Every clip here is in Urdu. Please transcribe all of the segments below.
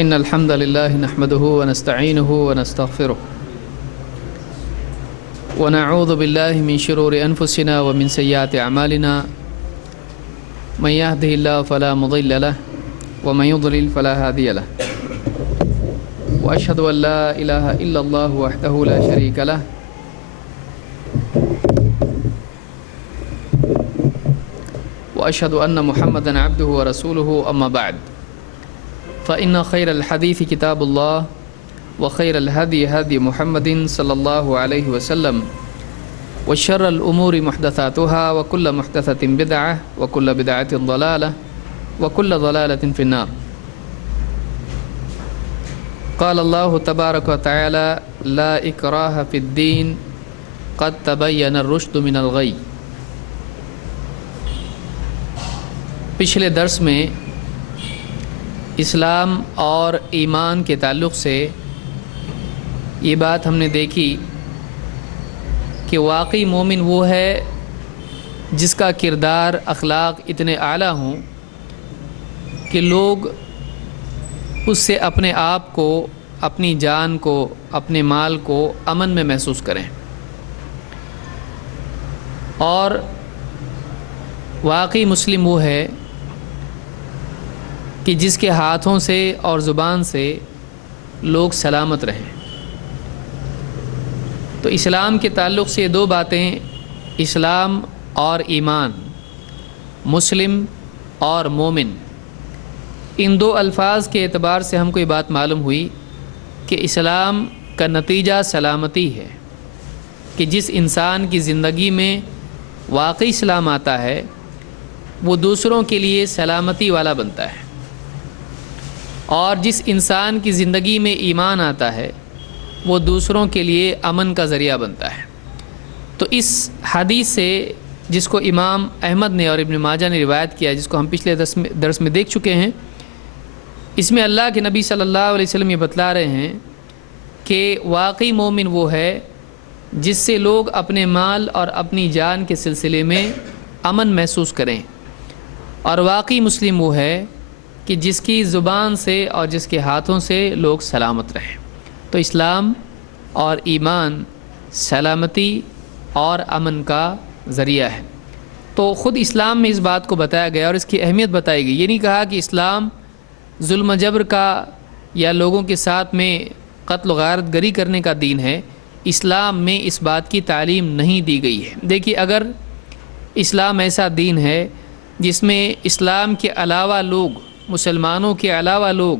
إن الحمد لله نحمده ونستعينه ونستغفره ونعوذ بالله من شرور أنفسنا ومن سيئات أعمالنا من يهده الله فلا مضل له ومن يضلل فلا هادي له وأشهد أن لا إله إلا الله وحده لا شريك له وأشهد أن محمدًا عبده ورسوله أما بعد فإن خير الحديث كتاب الله وخير الهدي هدي محمد صلى الله عليه وسلم وشر الأمور محدثاتها وكل محدثة بدعة وكل بدعة ضلالة وكل ضلالة في النار. قال الله تبارك وتعالى لا إكراه في الدين قد تبين الرشد من الغي. پچھلے درس میں اسلام اور ایمان کے تعلق سے یہ بات ہم نے دیکھی کہ واقعی مومن وہ ہے جس کا کردار اخلاق اتنے اعلیٰ ہوں کہ لوگ اس سے اپنے آپ کو، اپنی جان کو، اپنے مال کو امن میں محسوس کریں، اور واقعی مسلم وہ ہے کہ جس کے ہاتھوں سے اور زبان سے لوگ سلامت رہیں۔ تو اسلام کے تعلق سے دو باتیں، اسلام اور ایمان، مسلم اور مومن، ان دو الفاظ کے اعتبار سے ہم کو یہ بات معلوم ہوئی کہ اسلام کا نتیجہ سلامتی ہے، کہ جس انسان کی زندگی میں واقعی اسلام آتا ہے وہ دوسروں کے لیے سلامتی والا بنتا ہے، اور جس انسان کی زندگی میں ایمان آتا ہے وہ دوسروں کے لیے امن کا ذریعہ بنتا ہے۔ تو اس حدیث سے، جس کو امام احمد نے اور ابن ماجہ نے روایت کیا، جس کو ہم پچھلے درس میں دیکھ چکے ہیں، اس میں اللہ کے نبی صلی اللہ علیہ وسلم یہ بتلا رہے ہیں کہ واقعی مومن وہ ہے جس سے لوگ اپنے مال اور اپنی جان کے سلسلے میں امن محسوس کریں، اور واقعی مسلم وہ ہے کہ جس کی زبان سے اور جس کے ہاتھوں سے لوگ سلامت رہیں۔ تو اسلام اور ایمان سلامتی اور امن کا ذریعہ ہے۔ تو خود اسلام میں اس بات کو بتایا گیا اور اس کی اہمیت بتائی گئی۔ یہ نہیں کہا کہ اسلام ظلم و جبر کا یا لوگوں کے ساتھ میں قتل و غارت گری کرنے کا دین ہے۔ اسلام میں اس بات کی تعلیم نہیں دی گئی ہے۔ دیکھیے، اگر اسلام ایسا دین ہے جس میں اسلام کے علاوہ لوگ، مسلمانوں کے علاوہ لوگ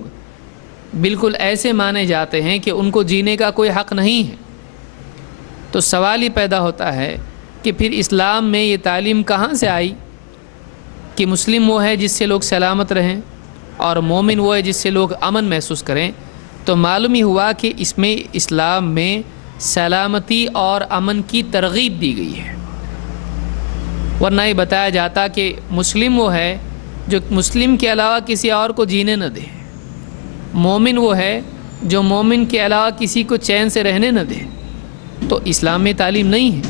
بالکل ایسے مانے جاتے ہیں کہ ان کو جینے کا کوئی حق نہیں ہے، تو سوال یہ پیدا ہوتا ہے کہ پھر اسلام میں یہ تعلیم کہاں سے آئی کہ مسلم وہ ہے جس سے لوگ سلامت رہیں اور مومن وہ ہے جس سے لوگ امن محسوس کریں؟ تو معلوم ہی ہوا کہ اس میں اسلام میں سلامتی اور امن کی ترغیب دی گئی ہے، ورنہ یہ بتایا جاتا کہ مسلم وہ ہے جو مسلم کے علاوہ کسی اور کو جینے نہ دے، مومن وہ ہے جو مومن کے علاوہ کسی کو چین سے رہنے نہ دے۔ تو اسلام میں تعلیم نہیں ہے۔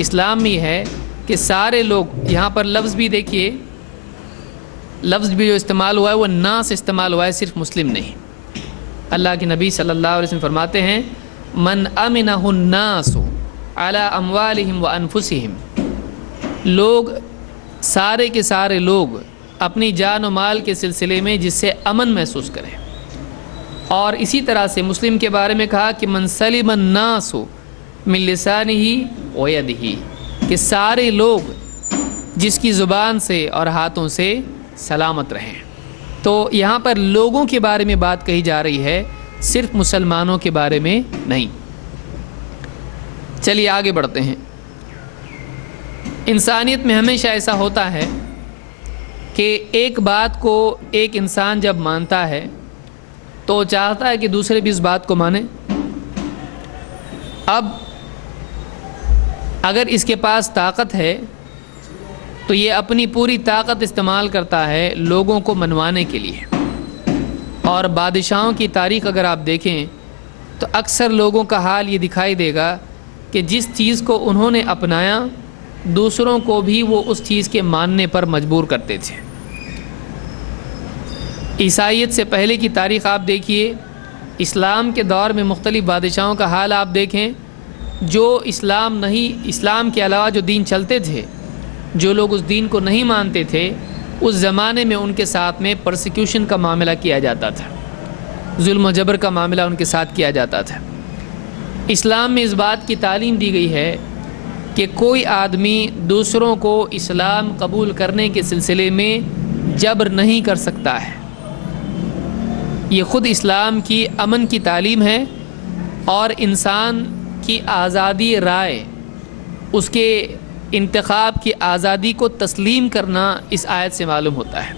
اسلام میں یہ ہے کہ سارے لوگ، یہاں پر لفظ بھی دیکھیے، لفظ بھی جو استعمال ہوا ہے وہ ناس استعمال ہوا ہے، صرف مسلم نہیں۔ اللہ کے نبی صلی اللہ علیہ وسلم فرماتے ہیں من امنہ الناس علی اموالہم وانفسہم، لوگ، سارے کے سارے لوگ اپنی جان و مال کے سلسلے میں جس سے امن محسوس کریں۔ اور اسی طرح سے مسلم کے بارے میں کہا کہ من سلم الناس من لسانہ ویدہ، کہ سارے لوگ جس کی زبان سے اور ہاتھوں سے سلامت رہیں۔ تو یہاں پر لوگوں کے بارے میں بات کہی جا رہی ہے، صرف مسلمانوں کے بارے میں نہیں۔ چلیے آگے بڑھتے ہیں۔ انسانیت میں ہمیشہ ایسا ہوتا ہے کہ ایک بات کو ایک انسان جب مانتا ہے تو چاہتا ہے کہ دوسرے بھی اس بات کو مانیں۔ اب اگر اس کے پاس طاقت ہے تو یہ اپنی پوری طاقت استعمال کرتا ہے لوگوں کو منوانے کے لیے، اور بادشاہوں کی تاریخ اگر آپ دیکھیں تو اکثر لوگوں کا حال یہ دکھائی دے گا کہ جس چیز کو انہوں نے اپنایا دوسروں کو بھی وہ اس چیز کے ماننے پر مجبور کرتے تھے۔ عیسائیت سے پہلے کی تاریخ آپ دیکھیے، اسلام کے دور میں مختلف بادشاہوں کا حال آپ دیکھیں، جو اسلام کے علاوہ جو دین چلتے تھے، جو لوگ اس دین کو نہیں مانتے تھے، اس زمانے میں ان کے ساتھ میں پرسیکیوشن کا معاملہ کیا جاتا تھا، ظلم و جبر کا معاملہ ان کے ساتھ کیا جاتا تھا۔ اسلام میں اس بات کی تعلیم دی گئی ہے کہ کوئی آدمی دوسروں کو اسلام قبول کرنے کے سلسلے میں جبر نہیں کر سکتا ہے۔ یہ خود اسلام کی امن کی تعلیم ہے، اور انسان کی آزادی رائے، اس کے انتخاب کی آزادی کو تسلیم کرنا اس آیت سے معلوم ہوتا ہے۔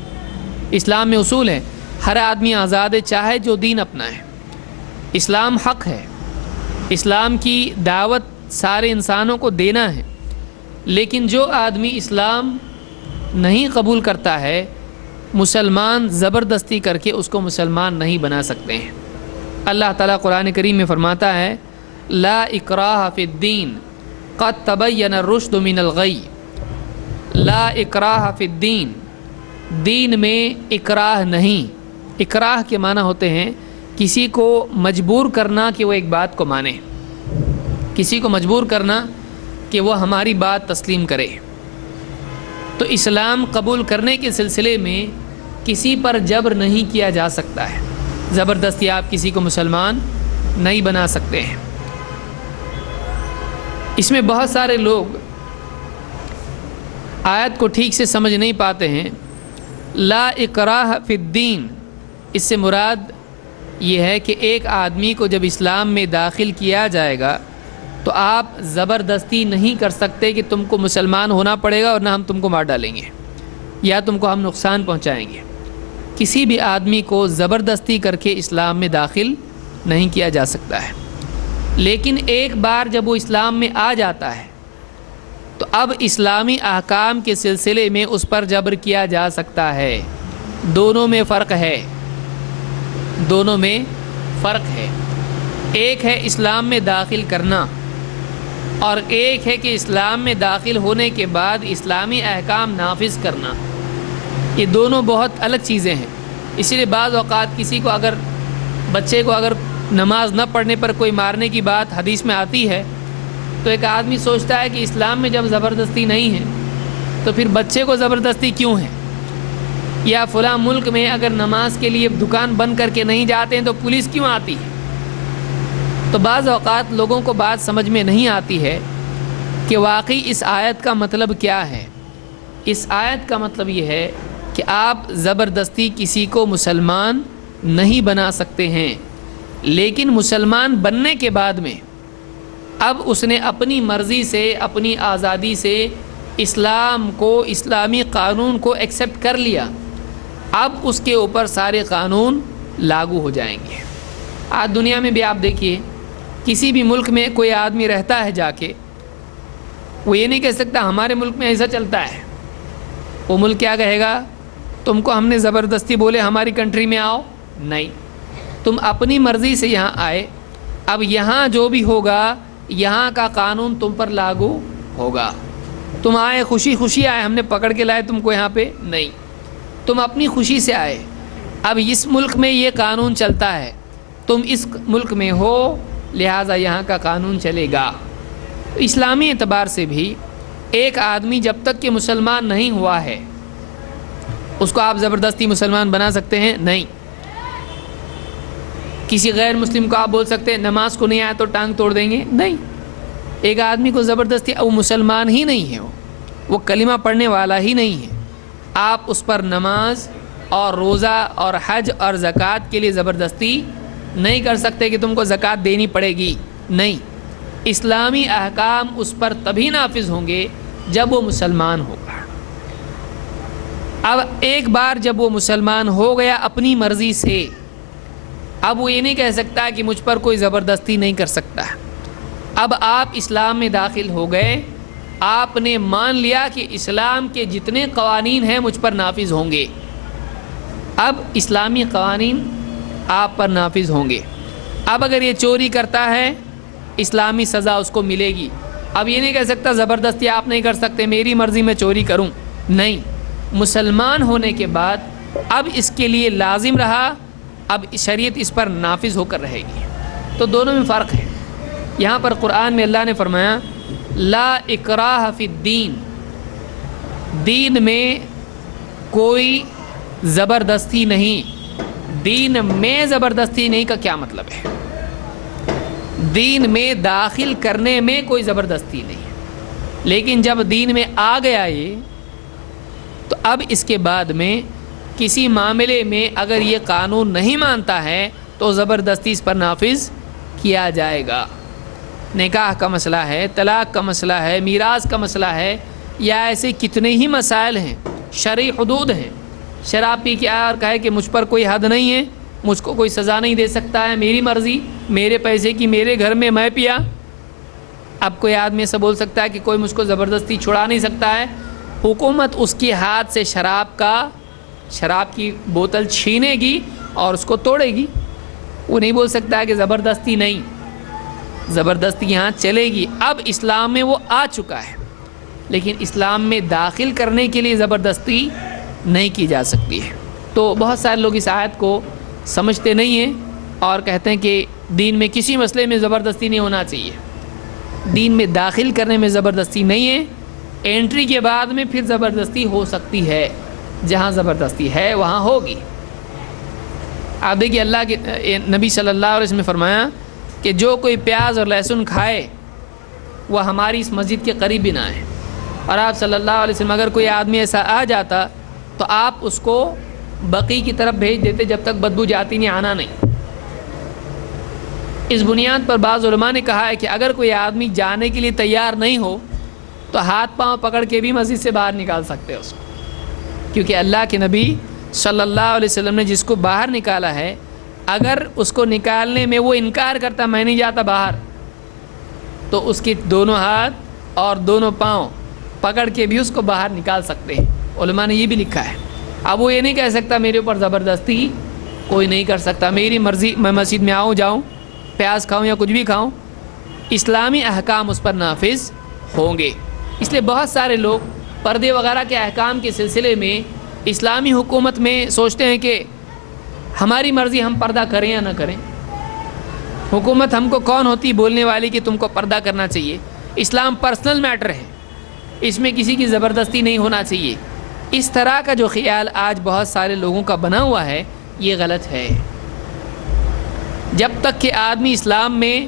اسلام میں اصول ہے، ہر آدمی آزاد ہے، چاہے جو دین اپنائے۔ اسلام حق ہے، اسلام کی دعوت سارے انسانوں کو دینا ہے، لیکن جو آدمی اسلام نہیں قبول کرتا ہے، مسلمان زبردستی کر کے اس کو مسلمان نہیں بنا سکتے ہیں۔ اللہ تعالیٰ قرآن کریم میں فرماتا ہے، لا اکراہ فی الدین قد تبین الرشد من الغی۔ لا اکراہ فی الدین، دین میں اکراہ نہیں۔ اکراہ کے معنی ہوتے ہیں کسی کو مجبور کرنا کہ وہ ایک بات کو مانے، کسی کو مجبور کرنا کہ وہ ہماری بات تسلیم کرے۔ تو اسلام قبول کرنے کے سلسلے میں کسی پر جبر نہیں کیا جا سکتا ہے، زبردستی آپ کسی کو مسلمان نہیں بنا سکتے ہیں۔ اس میں بہت سارے لوگ آیت کو ٹھیک سے سمجھ نہیں پاتے ہیں۔ لا اکراہ فی الدین، اس سے مراد یہ ہے کہ ایک آدمی کو جب اسلام میں داخل کیا جائے گا تو آپ زبردستی نہیں کر سکتے کہ تم کو مسلمان ہونا پڑے گا اور نہ ہم تم کو مار ڈالیں گے یا تم کو ہم نقصان پہنچائیں گے۔ کسی بھی آدمی کو زبردستی کر کے اسلام میں داخل نہیں کیا جا سکتا ہے، لیکن ایک بار جب وہ اسلام میں آ جاتا ہے تو اب اسلامی احکام کے سلسلے میں اس پر جبر کیا جا سکتا ہے۔ دونوں میں فرق ہے، دونوں میں فرق ہے۔ ایک ہے اسلام میں داخل کرنا، اور ایک ہے کہ اسلام میں داخل ہونے کے بعد اسلامی احکام نافذ کرنا۔ یہ دونوں بہت الگ چیزیں ہیں۔ اسی لیے بعض اوقات کسی کو اگر بچے کو اگر نماز نہ پڑھنے پر کوئی مارنے کی بات حدیث میں آتی ہے تو ایک آدمی سوچتا ہے کہ اسلام میں جب زبردستی نہیں ہے تو پھر بچے کو زبردستی کیوں ہے، یا فلاں ملک میں اگر نماز کے لیے دکان بند کر کے نہیں جاتے ہیں تو پولیس کیوں آتی ہے۔ تو بعض اوقات لوگوں کو بات سمجھ میں نہیں آتی ہے کہ واقعی اس آیت کا مطلب کیا ہے۔ اس آیت کا مطلب یہ ہے کہ آپ زبردستی کسی کو مسلمان نہیں بنا سکتے ہیں، لیکن مسلمان بننے کے بعد میں اب اس نے اپنی مرضی سے، اپنی آزادی سے اسلام کو، اسلامی قانون کو ایکسیپٹ کر لیا، اب اس کے اوپر سارے قانون لاگو ہو جائیں گے۔ آج دنیا میں بھی آپ دیکھیے، کسی بھی ملک میں کوئی آدمی رہتا ہے جا کے، وہ یہ نہیں کہہ سکتا ہمارے ملک میں ایسا چلتا ہے۔ وہ ملک کیا کہے گا، تم کو ہم نے زبردستی بولے ہماری کنٹری میں آؤ؟ نہیں، تم اپنی مرضی سے یہاں آئے، اب یہاں جو بھی ہوگا یہاں کا قانون تم پر لاگو ہوگا۔ تم آئے خوشی خوشی آئے، ہم نے پکڑ کے لائے تم کو یہاں پہ؟ نہیں، تم اپنی خوشی سے آئے۔ اب اس ملک میں یہ قانون چلتا ہے، تم اس ملک میں ہو لہٰذا یہاں کا قانون چلے گا۔ اسلامی اعتبار سے بھی ایک آدمی جب تک کہ مسلمان نہیں ہوا ہے اس کو آپ زبردستی مسلمان بنا سکتے ہیں؟ نہیں۔ کسی غیر مسلم کو آپ بول سکتے ہیں نماز کو نہیں آیا تو ٹانگ توڑ دیں گے؟ نہیں۔ ایک آدمی کو زبردستی، وہ مسلمان ہی نہیں ہے، وہ کلمہ پڑھنے والا ہی نہیں ہے، آپ اس پر نماز اور روزہ اور حج اور زکوٰۃ کے لیے زبردستی نہیں کر سکتے کہ تم کو زکوٰۃ دینی پڑے گی۔ نہیں، اسلامی احکام اس پر تبھی نافذ ہوں گے جب وہ مسلمان ہوگا۔ اب ایک بار جب وہ مسلمان ہو گیا اپنی مرضی سے، اب وہ یہ نہیں کہہ سکتا کہ مجھ پر کوئی زبردستی نہیں کر سکتا۔ اب آپ اسلام میں داخل ہو گئے، آپ نے مان لیا کہ اسلام کے جتنے قوانین ہیں مجھ پر نافذ ہوں گے، اب اسلامی قوانین آپ پر نافذ ہوں گے۔ اب اگر یہ چوری کرتا ہے اسلامی سزا اس کو ملے گی۔ اب یہ نہیں کہہ سکتا زبردستی آپ نہیں کر سکتے، میری مرضی میں چوری کروں۔ نہیں، مسلمان ہونے کے بعد اب اس کے لیے لازم رہا، اب شریعت اس پر نافذ ہو کر رہے گی۔ تو دونوں میں فرق ہے۔ یہاں پر قرآن میں اللہ نے فرمایا لا اکراہ فی الدین، دین میں کوئی زبردستی نہیں۔ دین میں زبردستی نہیں کا کیا مطلب ہے؟ دین میں داخل کرنے میں کوئی زبردستی نہیں، لیکن جب دین میں آ گیا یہ، تو اب اس کے بعد میں کسی معاملے میں اگر یہ قانون نہیں مانتا ہے تو زبردستی اس پر نافذ کیا جائے گا۔ نکاح کا مسئلہ ہے، طلاق کا مسئلہ ہے، میراث کا مسئلہ ہے، یا ایسے کتنے ہی مسائل ہیں، شرعی حدود ہیں۔ شراب پی کے آیا اور کہے کہ مجھ پر کوئی حد نہیں ہے، مجھ کو کوئی سزا نہیں دے سکتا ہے، میری مرضی، میرے پیسے کی، میرے گھر میں میں پیا۔ اب کوئی آدمی ایسا بول سکتا ہے کہ کوئی مجھ کو زبردستی چھڑا نہیں سکتا ہے؟ حکومت اس کے ہاتھ سے شراب کی بوتل چھینے گی اور اس کو توڑے گی۔ وہ نہیں بول سکتا ہے کہ زبردستی نہیں، زبردستی یہاں چلے گی۔ اب اسلام میں وہ آ چکا ہے، لیکن اسلام میں داخل کرنے کے لیے زبردستی نہیں کی جا سکتی ہے۔ تو بہت سارے لوگ اس آیت کو سمجھتے نہیں ہیں اور کہتے ہیں کہ دین میں کسی مسئلے میں زبردستی نہیں ہونا چاہیے۔ دین میں داخل کرنے میں زبردستی نہیں ہے، انٹری کے بعد میں پھر زبردستی ہو سکتی ہے، جہاں زبردستی ہے وہاں ہوگی۔ آپ دیکھیے اللہ کے نبی صلی اللہ علیہ وسلم نے فرمایا کہ جو کوئی پیاز اور لہسن کھائے وہ ہماری اس مسجد کے قریب بھی نہ آئے۔ اور آپ صلی اللہ علیہ وسلم اگر کوئی آدمی ایسا آ جاتا تو آپ اس کو بقی کی طرف بھیج دیتے جب تک بدبو جاتی نہیں، آنا نہیں۔ اس بنیاد پر بعض علماء نے کہا ہے کہ اگر کوئی آدمی جانے کے لیے تیار نہیں ہو تو ہاتھ پاؤں پکڑ کے بھی مسجد سے باہر نکال سکتے اس کو، کیونکہ اللہ کے نبی صلی اللہ علیہ وسلم نے جس کو باہر نکالا ہے، اگر اس کو نکالنے میں وہ انکار کرتا میں نہیں جاتا باہر، تو اس کے دونوں ہاتھ اور دونوں پاؤں پکڑ کے بھی اس کو باہر نکال سکتے ہیں۔ علماء نے یہ بھی لکھا ہے۔ اب وہ یہ نہیں کہہ سکتا میرے اوپر زبردستی کوئی نہیں کر سکتا، میری مرضی، میں مسجد میں آؤں جاؤں، پیاز کھاؤں یا کچھ بھی کھاؤں، اسلامی احکام اس پر نافذ ہوں گے۔ اس لیے بہت سارے لوگ پردے وغیرہ کے احکام کے سلسلے میں اسلامی حکومت میں سوچتے ہیں کہ ہماری مرضی، ہم پردہ کریں یا نہ کریں۔ حکومت ہم کو کون ہوتی بولنے والی کہ تم کو پردہ کرنا چاہیے؟ اسلام پرسنل میٹر ہے، اس میں کسی کی زبردستی نہیں ہونا چاہیے۔ اس طرح کا جو خیال آج بہت سارے لوگوں کا بنا ہوا ہے، یہ غلط ہے۔ جب تک کہ آدمی اسلام میں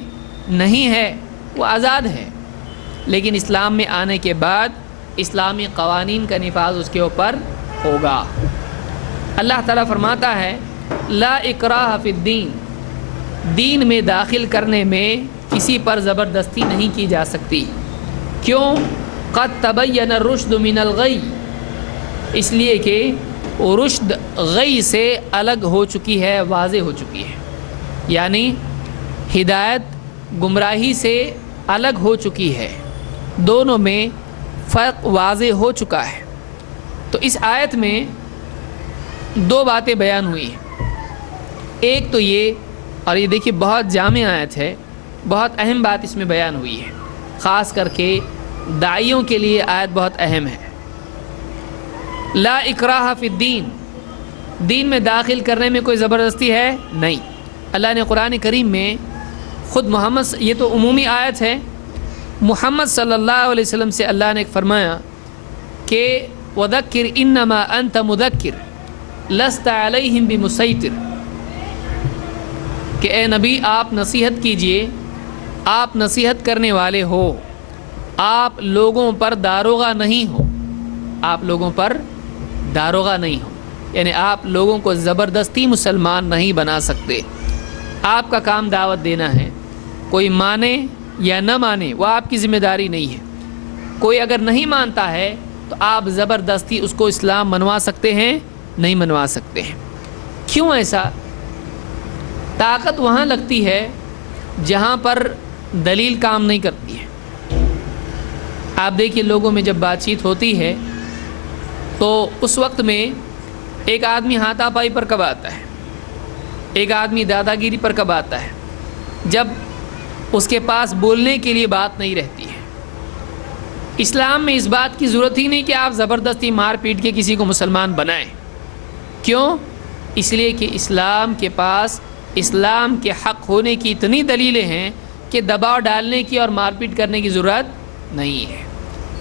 نہیں ہے وہ آزاد ہے، لیکن اسلام میں آنے کے بعد اسلامی قوانین کا نفاذ اس کے اوپر ہوگا۔ اللہ تعالیٰ فرماتا ہے لا اکراہ فی الدین، دین میں داخل کرنے میں کسی پر زبردستی نہیں کی جا سکتی۔ کیوں؟ قد تبین الرشد من الغی، اس لیے کہ رشد غی سے الگ ہو چکی ہے، واضح ہو چکی ہے، یعنی ہدایت گمراہی سے الگ ہو چکی ہے، دونوں میں فرق واضح ہو چکا ہے۔ تو اس آیت میں دو باتیں بیان ہوئی ہیں۔ ایک تو یہ، اور یہ دیکھیے بہت جامع آیت ہے، بہت اہم بات اس میں بیان ہوئی ہے، خاص کر کے داعیوں کے لیے آیت بہت اہم ہے۔ لا اکراہ فی الدین، دین میں داخل کرنے میں کوئی زبردستی ہے نہیں۔ اللہ نے قرآن کریم میں خود محمد، یہ تو عمومی آیت ہے، محمد صلی اللہ علیہ وسلم سے اللہ نے فرمایا کہ وذکر انما انت مذکر لست علیہم بمسیطر، کہ اے نبی آپ نصیحت کیجئے، آپ نصیحت کرنے والے ہو، آپ لوگوں پر داروغہ نہیں ہو، آپ لوگوں پر داروغہ نہیں ہو، یعنی آپ لوگوں کو زبردستی مسلمان نہیں بنا سکتے۔ آپ کا کام دعوت دینا ہے، کوئی مانے یا نہ مانے وہ آپ کی ذمہ داری نہیں ہے۔ کوئی اگر نہیں مانتا ہے تو آپ زبردستی اس کو اسلام منوا سکتے ہیں؟ نہیں منوا سکتے ہیں۔ کیوں ایسا؟ طاقت وہاں لگتی ہے جہاں پر دلیل کام نہیں کرتی ہے۔ آپ دیکھیے لوگوں میں جب بات چیت ہوتی ہے تو اس وقت میں ایک آدمی ہاتھا پائی پر کب آتا ہے، ایک آدمی دادا گیری پر کب آتا ہے، جب اس کے پاس بولنے کے لیے بات نہیں رہتی ہے۔ اسلام میں اس بات کی ضرورت ہی نہیں کہ آپ زبردستی مار پیٹ کے کسی کو مسلمان بنائیں۔ کیوں؟ اس لیے کہ اسلام کے پاس اسلام کے حق ہونے کی اتنی دلیلیں ہیں کہ دباؤ ڈالنے کی اور مار پیٹ کرنے کی ضرورت نہیں ہے۔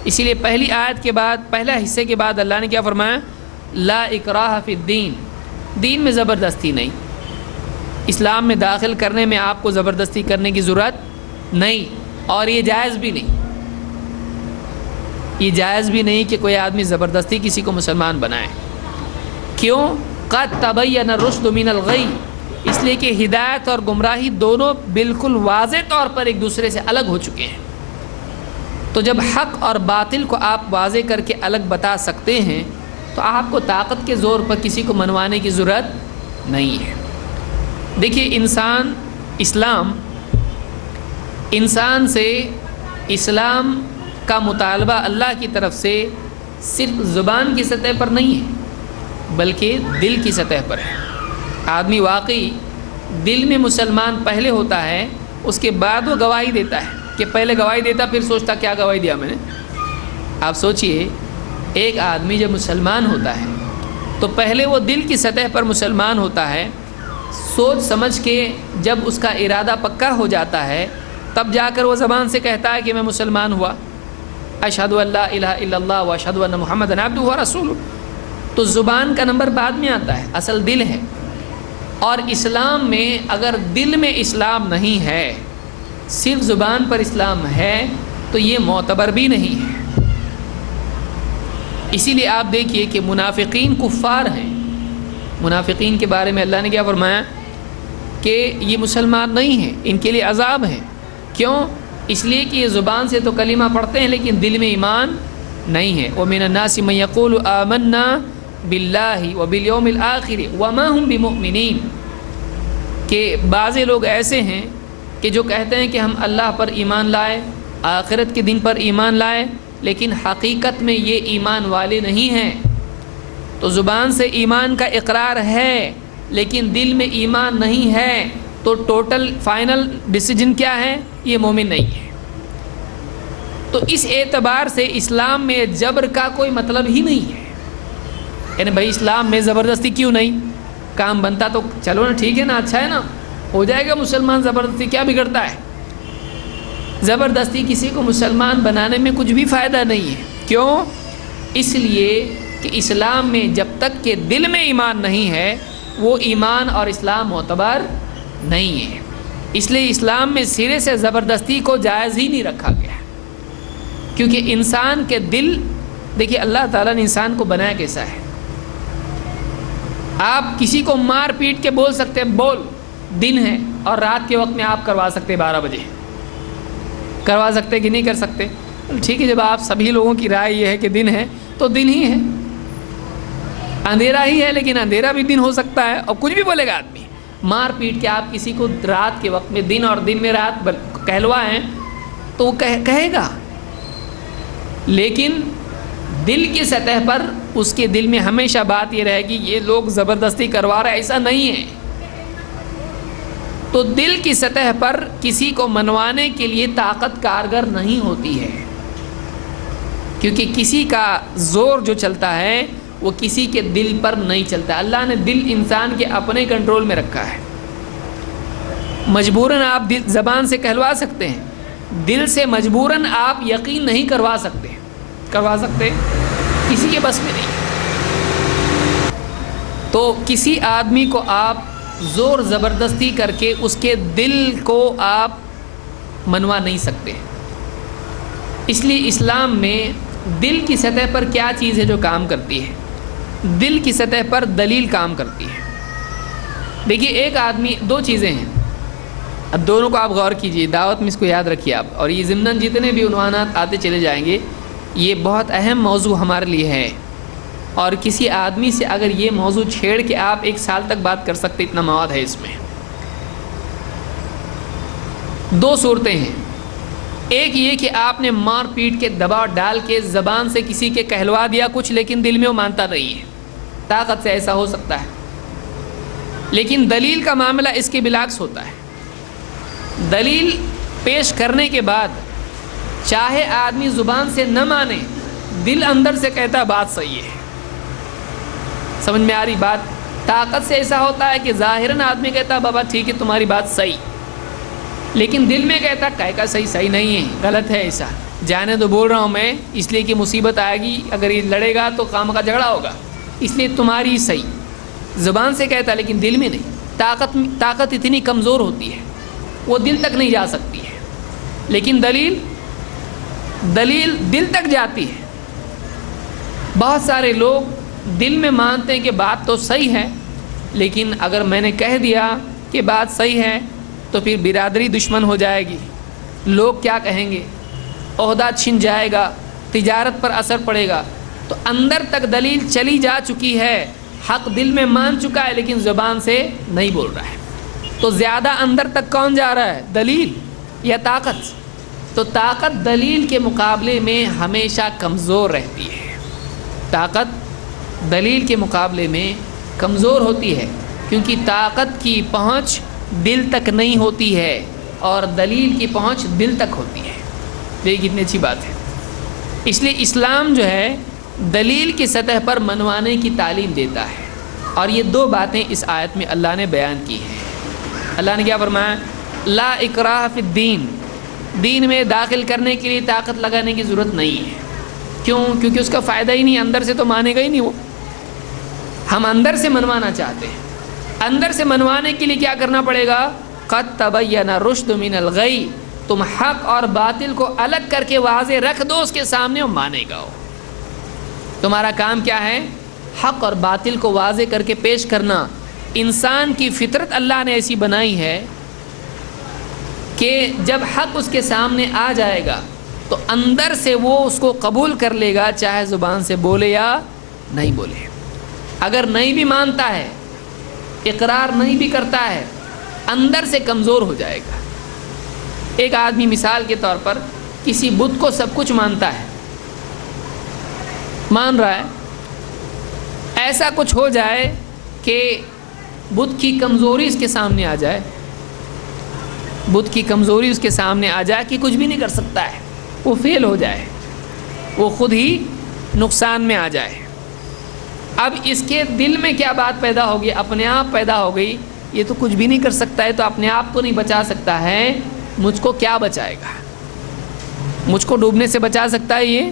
اسی لیے پہلی آیت کے بعد، پہلا حصے کے بعد اللہ نے کیا فرمایا؟ لا اکراہ فی الدین، دین میں زبردستی نہیں، اسلام میں داخل کرنے میں آپ کو زبردستی کرنے کی ضرورت نہیں، اور یہ جائز بھی نہیں، یہ جائز بھی نہیں کہ کوئی آدمی زبردستی کسی کو مسلمان بنائے۔ کیوں؟ قد تبین الرشد من الغی، اس لیے کہ ہدایت اور گمراہی دونوں بالکل واضح طور پر ایک دوسرے سے الگ ہو چکے ہیں۔ تو جب حق اور باطل کو آپ واضح کر کے الگ بتا سکتے ہیں تو آپ کو طاقت کے زور پر کسی کو منوانے کی ضرورت نہیں ہے۔ دیکھیے انسان سے اسلام کا مطالبہ اللہ کی طرف سے صرف زبان کی سطح پر نہیں ہے بلکہ دل کی سطح پر ہے۔ آدمی واقعی دل میں مسلمان پہلے ہوتا ہے، اس کے بعد وہ گواہی دیتا ہے، کہ پہلے گواہی دیتا پھر سوچتا کیا گواہی دیا میں نے۔ آپ سوچئے ایک آدمی جب مسلمان ہوتا ہے تو پہلے وہ دل کی سطح پر مسلمان ہوتا ہے، سوچ سمجھ کے جب اس کا ارادہ پکا ہو جاتا ہے تب جا کر وہ زبان سے کہتا ہے کہ میں مسلمان ہوا، اشہد ان لا الہ الا اللہ و اشہد ان محمد عبدہ و رسولہ۔ تو زبان کا نمبر بعد میں آتا ہے، اصل دل ہے۔ اور اسلام میں اگر دل میں اسلام نہیں ہے، صرف زبان پر اسلام ہے، تو یہ معتبر بھی نہیں ہے۔ اسی لیے آپ دیکھیے کہ منافقین کفار ہیں، منافقین کے بارے میں اللہ نے کیا فرمایا؟ کہ یہ مسلمان نہیں ہیں، ان کے لیے عذاب ہے۔ کیوں؟ اس لیے کہ یہ زبان سے تو کلمہ پڑھتے ہیں لیکن دل میں ایمان نہیں ہے۔ وَمِنَ النَّاسِ مَن يَقُولُ آمَنَّا بِاللَّهِ وَبِالْيَوْمِ الْآخِرِ وَمَا هُمْ بِمُؤْمِنِينَ، کہ بعض لوگ ایسے ہیں کہ جو کہتے ہیں کہ ہم اللہ پر ایمان لائے، آخرت کے دن پر ایمان لائے، لیکن حقیقت میں یہ ایمان والے نہیں ہیں۔ تو زبان سے ایمان کا اقرار ہے لیکن دل میں ایمان نہیں ہے، تو ٹوٹل فائنل ڈیسیجن کیا ہے؟ یہ مومن نہیں ہے۔ تو اس اعتبار سے اسلام میں جبر کا کوئی مطلب ہی نہیں ہے، یعنی بھائی اسلام میں زبردستی کیوں نہیں؟ کام بنتا تو چلو نا، ٹھیک ہے نا، اچھا ہے نا، ہو جائے گا مسلمان، زبردستی کیا بگڑتا ہے؟ زبردستی کسی کو مسلمان بنانے میں کچھ بھی فائدہ نہیں ہے۔ کیوں؟ اس لیے کہ اسلام میں جب تک کہ دل میں ایمان نہیں ہے وہ ایمان اور اسلام معتبر نہیں ہے۔ اس لیے اسلام میں سرے سے زبردستی کو جائز ہی نہیں رکھا گیا، کیونکہ انسان کے دل، دیکھیے اللہ تعالیٰ نے انسان کو بنایا کیسا ہے۔ آپ کسی کو مار پیٹ کے بول سکتے ہیں بول، دن ہے، اور رات کے وقت میں آپ کروا سکتے 12 بجے، کروا سکتے کہ نہیں کر سکتے؟ ٹھیک ہے، جب آپ سبھی لوگوں کی رائے یہ ہے کہ دن ہے تو دن ہی ہے، اندھیرا ہی ہے لیکن اندھیرا بھی دن ہو سکتا ہے، اور کچھ بھی بولے گا آدمی۔ مار پیٹ کے آپ کسی کو رات کے وقت میں دن اور دن میں رات کہلوائیں تو وہ کہے گا، لیکن دل کی سطح پر اس کے دل میں ہمیشہ بات یہ رہے گی یہ لوگ زبردستی کروا رہے، ایسا نہیں ہے۔ تو دل کی سطح پر کسی کو منوانے کے لیے طاقت کارگر نہیں ہوتی ہے، کیونکہ کسی کا زور جو چلتا ہے وہ کسی کے دل پر نہیں چلتا۔ اللہ نے دل انسان کے اپنے کنٹرول میں رکھا ہے۔ مجبوراً آپ زبان سے کہلوا سکتے ہیں، دل سے مجبوراً آپ یقین نہیں کروا سکتے کسی کے بس میں نہیں۔ تو کسی آدمی کو آپ زور زبردستی کر کے اس کے دل کو آپ منوا نہیں سکتے۔ اس لیے اسلام میں دل کی سطح پر کیا چیز ہے جو کام کرتی ہے؟ دل کی سطح پر دلیل کام کرتی ہے۔ دیکھیے ایک آدمی، دو چیزیں ہیں، اب دونوں کو آپ غور کیجئے، دعوت میں اس کو یاد رکھیے آپ، اور یہ ضمناً جتنے بھی عنوانات آتے چلے جائیں گے یہ بہت اہم موضوع ہمارے لیے ہے، اور کسی آدمی سے اگر یہ موضوع چھیڑ کے آپ 1 سال تک بات کر سکتے، اتنا مواد ہے اس میں۔ 2 صورتیں ہیں، ایک یہ کہ آپ نے مار پیٹ کے دباؤ ڈال کے زبان سے کسی کے کہلوا دیا کچھ لیکن دل میں وہ مانتا نہیں ہے، طاقت سے ایسا ہو سکتا ہے۔ لیکن دلیل کا معاملہ اس کے بالعکس ہوتا ہے، دلیل پیش کرنے کے بعد چاہے آدمی زبان سے نہ مانے، دل اندر سے کہتا بات صحیح ہے۔ سمجھ میں آ رہی بات؟ طاقت سے ایسا ہوتا ہے کہ ظاہراً آدمی کہتا بابا ٹھیک ہے تمہاری بات صحیح، لیکن دل میں کہتا کا صحیح نہیں ہے، غلط ہے، ایسا جانے تو بول رہا ہوں میں اس لیے کہ مصیبت آئے گی، اگر یہ لڑے گا تو کام کا جھگڑا ہوگا، اس لیے تمہاری صحیح، زبان سے کہتا لیکن دل میں نہیں۔ طاقت اتنی کمزور ہوتی ہے وہ دل تک نہیں جا سکتی ہے، لیکن دلیل دل تک جاتی ہے۔ بہت سارے لوگ دل میں مانتے ہیں کہ بات تو صحیح ہے، لیکن اگر میں نے کہہ دیا کہ بات صحیح ہے تو پھر برادری دشمن ہو جائے گی، لوگ کیا کہیں گے، عہدہ چھن جائے گا، تجارت پر اثر پڑے گا، تو اندر تک دلیل چلی جا چکی ہے، حق دل میں مان چکا ہے لیکن زبان سے نہیں بول رہا ہے، تو زیادہ اندر تک کون جا رہا ہے، دلیل یا طاقت؟ تو طاقت دلیل کے مقابلے میں ہمیشہ کمزور رہتی ہے، طاقت دلیل کے مقابلے میں کمزور ہوتی ہے، کیونکہ طاقت کی پہنچ دل تک نہیں ہوتی ہے اور دلیل کی پہنچ دل تک ہوتی ہے۔ یہ کتنی اچھی بات ہے۔ اس لیے اسلام جو ہے دلیل کی سطح پر منوانے کی تعلیم دیتا ہے، اور یہ دو باتیں اس آیت میں اللہ نے بیان کی ہیں۔ اللہ نے کیا فرمایا؟ لا اکراہ فی الدین، دین میں داخل کرنے کے لیے طاقت لگانے کی ضرورت نہیں ہے۔ کیوں؟ کیونکہ اس کا فائدہ ہی نہیں، اندر سے تو مانے گا ہی نہیں وہ۔ ہم اندر سے منوانا چاہتے ہیں، اندر سے منوانے کے لیے کیا کرنا پڑے گا؟ قد تبین الرشد من الغی، تم حق اور باطل کو الگ کر کے واضح رکھ دو اس کے سامنے اور مانے گا وہ۔ تمہارا کام کیا ہے؟ حق اور باطل کو واضح کر کے پیش کرنا۔ انسان کی فطرت اللہ نے ایسی بنائی ہے کہ جب حق اس کے سامنے آ جائے گا تو اندر سے وہ اس کو قبول کر لے گا، چاہے زبان سے بولے یا نہیں بولے۔ اگر نہیں بھی مانتا ہے، اقرار نہیں بھی کرتا ہے، اندر سے کمزور ہو جائے گا۔ ایک آدمی مثال کے طور پر کسی بت کو سب کچھ مانتا ہے، مان رہا ہے، ایسا کچھ ہو جائے کہ بت کی کمزوری اس کے سامنے آ جائے، بت کی کمزوری اس کے سامنے آ جائے کہ کچھ بھی نہیں کر سکتا ہے، وہ فیل ہو جائے، وہ خود ہی نقصان میں آ جائے۔ اب اس کے دل میں کیا بات پیدا ہوگی؟ اپنے آپ پیدا ہو گئی، یہ تو کچھ بھی نہیں کر سکتا ہے، تو اپنے آپ کو نہیں بچا سکتا ہے، مجھ کو کیا بچائے گا؟ مجھ کو ڈوبنے سے بچا سکتا ہے یہ؟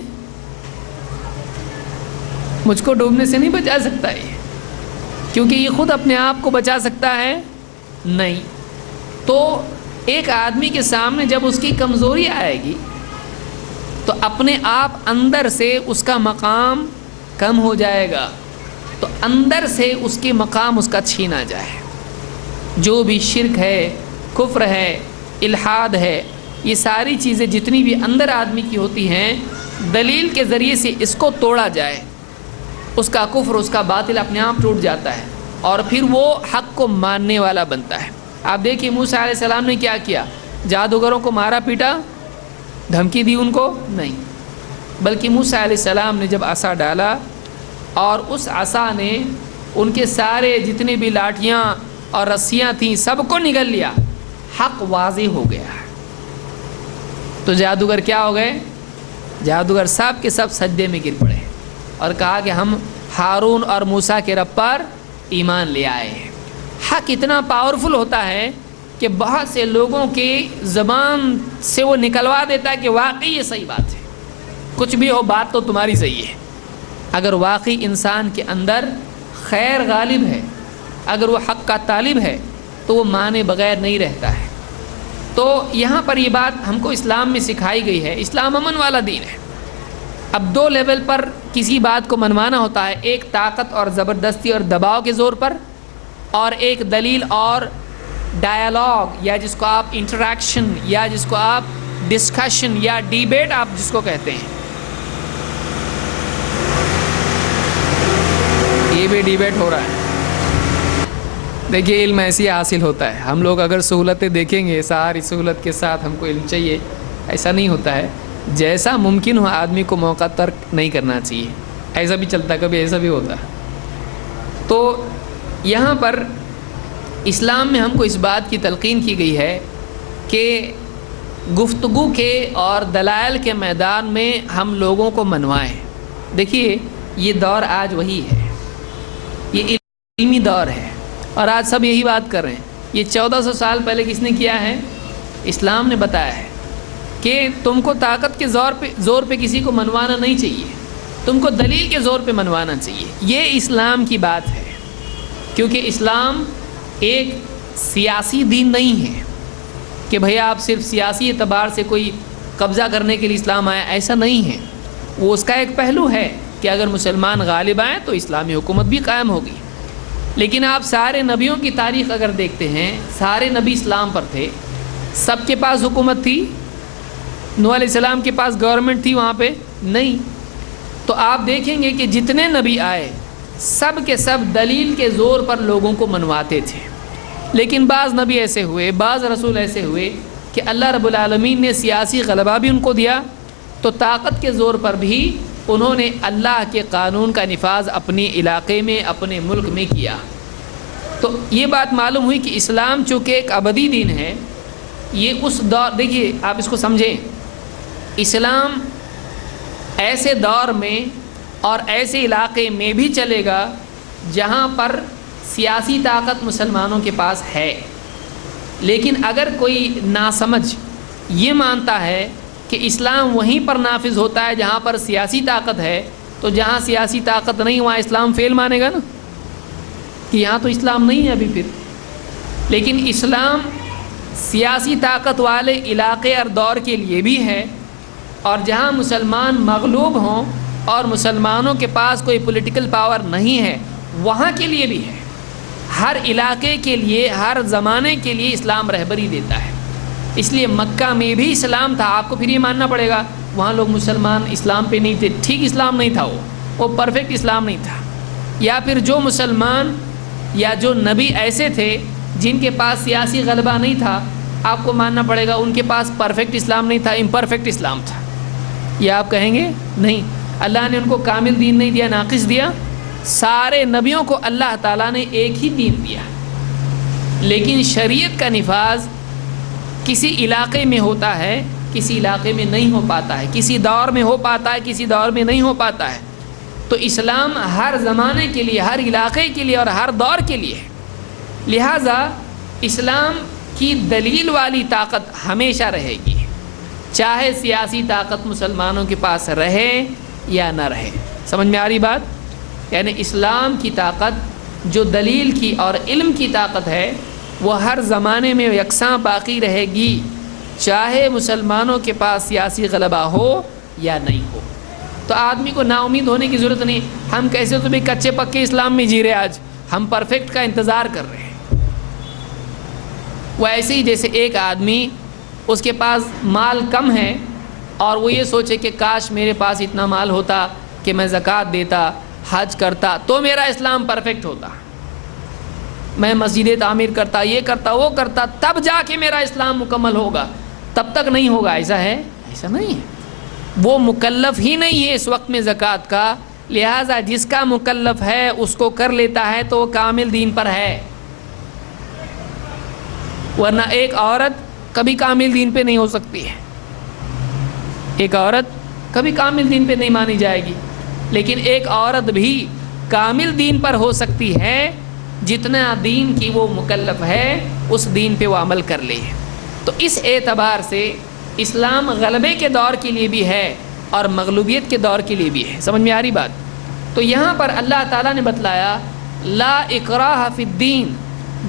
مجھ کو ڈوبنے سے نہیں بچا سکتا ہے یہ، کیونکہ یہ خود اپنے آپ کو بچا سکتا ہے نہیں۔ تو ایک آدمی کے سامنے جب اس کی کمزوری آئے گی تو اپنے آپ اندر سے اس کا مقام کم ہو جائے گا، تو اندر سے اس کے مقام اس کا چھینا جائے۔ جو بھی شرک ہے، کفر ہے، الحاد ہے، یہ ساری چیزیں جتنی بھی اندر آدمی کی ہوتی ہیں، دلیل کے ذریعے سے اس کو توڑا جائے، اس کا کفر، اس کا باطل اپنے آپ ٹوٹ جاتا ہے، اور پھر وہ حق کو ماننے والا بنتا ہے۔ آپ دیکھیے موسیٰ علیہ السلام نے کیا کیا؟ جادوگروں کو مارا پیٹا، دھمکی دی ان کو؟ نہیں، بلکہ موسیٰ علیہ السلام نے جب عصا ڈالا اور اس عصا نے ان کے سارے جتنے بھی لاٹھیاں اور رسیاں تھیں سب کو نگل لیا، حق واضح ہو گیا۔ تو جادوگر کیا ہو گئے؟ جادوگر سب کے سب سجدے میں گر پڑے اور کہا کہ ہم ہارون اور موسیٰ کے رب پر ایمان لے آئے ہیں۔ حق اتنا پاورفل ہوتا ہے کہ بہت سے لوگوں کی زبان سے وہ نکلوا دیتا ہے کہ واقعی یہ صحیح بات ہے، کچھ بھی ہو بات تو تمہاری صحیح ہے۔ اگر واقعی انسان کے اندر خیر غالب ہے، اگر وہ حق کا طالب ہے، تو وہ مانے بغیر نہیں رہتا ہے۔ تو یہاں پر یہ بات ہم کو اسلام میں سکھائی گئی ہے، اسلام امن والا دین ہے۔ اب دو لیول پر کسی بات کو منوانا ہوتا ہے، ایک طاقت اور زبردستی اور دباؤ کے زور پر، اور ایک دلیل اور ڈائیلاگ، یا جس کو آپ انٹریکشن، یا جس کو آپ ڈسکشن یا ڈیبیٹ آپ جس کو کہتے ہیں، یہ بھی ڈیبیٹ ہو رہا ہے۔ دیکھیے علم ایسی حاصل ہوتا ہے، ہم لوگ اگر سہولتیں دیکھیں گے، ساری سہولت کے ساتھ ہم کو علم چاہیے، ایسا نہیں ہوتا ہے۔ جیسا ممکن ہو آدمی کو موقع ترک نہیں کرنا چاہیے، ایسا بھی چلتا ہے، کبھی ایسا بھی ہوتا ہے۔ تو یہاں پر اسلام میں ہم کو اس بات کی تلقین کی گئی ہے کہ گفتگو کے اور دلائل کے میدان میں ہم لوگوں کو منوائیں۔ دیکھیے یہ دور آج وہی ہے، یہ علمی دور ہے اور آج سب یہی بات کر رہے ہیں. یہ 1400 سال پہلے کس نے کیا ہے؟ اسلام نے بتایا ہے کہ تم کو طاقت کے زور پہ کسی کو منوانا نہیں چاہیے، تم کو دلیل کے زور پہ منوانا چاہیے. یہ اسلام کی بات ہے، کیونکہ اسلام ایک سیاسی دین نہیں ہے کہ بھیا آپ صرف سیاسی اعتبار سے کوئی قبضہ کرنے کے لیے اسلام آیا، ایسا نہیں ہے. وہ اس کا ایک پہلو ہے کہ اگر مسلمان غالب آئیں تو اسلامی حکومت بھی قائم ہوگی. لیکن آپ سارے نبیوں کی تاریخ اگر دیکھتے ہیں، سارے نبی اسلام پر تھے، سب کے پاس حکومت تھی. نوح علیہ السلام کے پاس گورنمنٹ تھی وہاں پہ؟ نہیں. تو آپ دیکھیں گے کہ جتنے نبی آئے سب کے سب دلیل کے زور پر لوگوں کو منواتے تھے. لیکن بعض نبی ایسے ہوئے، بعض رسول ایسے ہوئے کہ اللہ رب العالمین نے سیاسی غلبہ بھی ان کو دیا، تو طاقت کے زور پر بھی انہوں نے اللہ کے قانون کا نفاذ اپنے علاقے میں، اپنے ملک میں کیا. تو یہ بات معلوم ہوئی کہ اسلام چونکہ ایک ابدی دین ہے، یہ اس دور، دیکھیے آپ اس کو سمجھیں، اسلام ایسے دور میں اور ایسے علاقے میں بھی چلے گا جہاں پر سیاسی طاقت مسلمانوں کے پاس ہے. لیکن اگر کوئی ناسمجھ یہ مانتا ہے کہ اسلام وہیں پر نافذ ہوتا ہے جہاں پر سیاسی طاقت ہے، تو جہاں سیاسی طاقت نہیں وہاں اسلام فیل مانے گا نا، کہ یہاں تو اسلام نہیں ہے ابھی پھر. لیکن اسلام سیاسی طاقت والے علاقے اور دور کے لیے بھی ہے، اور جہاں مسلمان مغلوب ہوں اور مسلمانوں کے پاس کوئی پولیٹیکل پاور نہیں ہے وہاں کے لیے بھی ہے. ہر علاقے کے لیے، ہر زمانے کے لیے اسلام رہبری دیتا ہے. اس لیے مکہ میں بھی اسلام تھا. آپ کو پھر یہ ماننا پڑے گا وہاں لوگ مسلمان اسلام پہ نہیں تھے، ٹھیک اسلام نہیں تھا، وہ پرفیکٹ اسلام نہیں تھا. یا پھر جو مسلمان یا جو نبی ایسے تھے جن کے پاس سیاسی غلبہ نہیں تھا، آپ کو ماننا پڑے گا ان کے پاس پرفیکٹ اسلام نہیں تھا، امپرفیکٹ اسلام تھا. یہ آپ کہیں گے نہیں، اللہ نے ان کو کامل دین نہیں دیا، ناقص دیا. سارے نبیوں کو اللہ تعالیٰ نے ایک ہی دین دیا، لیکن شریعت کا نفاذ کسی علاقے میں ہوتا ہے، کسی علاقے میں نہیں ہو پاتا ہے، کسی دور میں ہو پاتا ہے، کسی دور میں نہیں ہو پاتا ہے. تو اسلام ہر زمانے کے لیے، ہر علاقے کے لیے اور ہر دور کے لیے ہے. لہٰذا اسلام کی دلیل والی طاقت ہمیشہ رہے گی، چاہے سیاسی طاقت مسلمانوں کے پاس رہے یا نہ رہے. سمجھ میں آ رہی بات؟ یعنی اسلام کی طاقت جو دلیل کی اور علم کی طاقت ہے وہ ہر زمانے میں یکساں باقی رہے گی، چاہے مسلمانوں کے پاس سیاسی غلبہ ہو یا نہیں ہو. تو آدمی کو نا امید ہونے کی ضرورت نہیں. ہم کیسے تو بھی کچے پکے اسلام میں جی رہے، آج ہم پرفیکٹ کا انتظار کر رہے ہیں. وہ ایسے ہی جیسے ایک آدمی اس کے پاس مال کم ہے اور وہ یہ سوچے کہ کاش میرے پاس اتنا مال ہوتا کہ میں زکوٰۃ دیتا، حج کرتا تو میرا اسلام پرفیکٹ ہوتا، میں مسجدیں تعمیر کرتا، یہ کرتا وہ کرتا، تب جا کے میرا اسلام مکمل ہوگا. تب تک نہیں ہوگا. ایسا ہے؟ ایسا نہیں ہے. وہ مکلف ہی نہیں ہے اس وقت میں زکوٰۃ کا، لہٰذا جس کا مکلف ہے اس کو کر لیتا ہے تو وہ کامل دین پر ہے. ورنہ ایک عورت کبھی کامل دین پہ نہیں ہو سکتی ہے، ایک عورت کبھی کامل دین پہ نہیں مانی جائے گی. لیکن ایک عورت بھی کامل دین پر ہو سکتی ہے جتنا دین کی وہ مکلف ہے اس دین پہ وہ عمل کر لے. تو اس اعتبار سے اسلام غلبے کے دور کے لیے بھی ہے اور مغلوبیت کے دور کے لیے بھی ہے. سمجھ میں آ رہی بات؟ تو یہاں پر اللہ تعالیٰ نے بتلایا لا اکراہ فی الدین،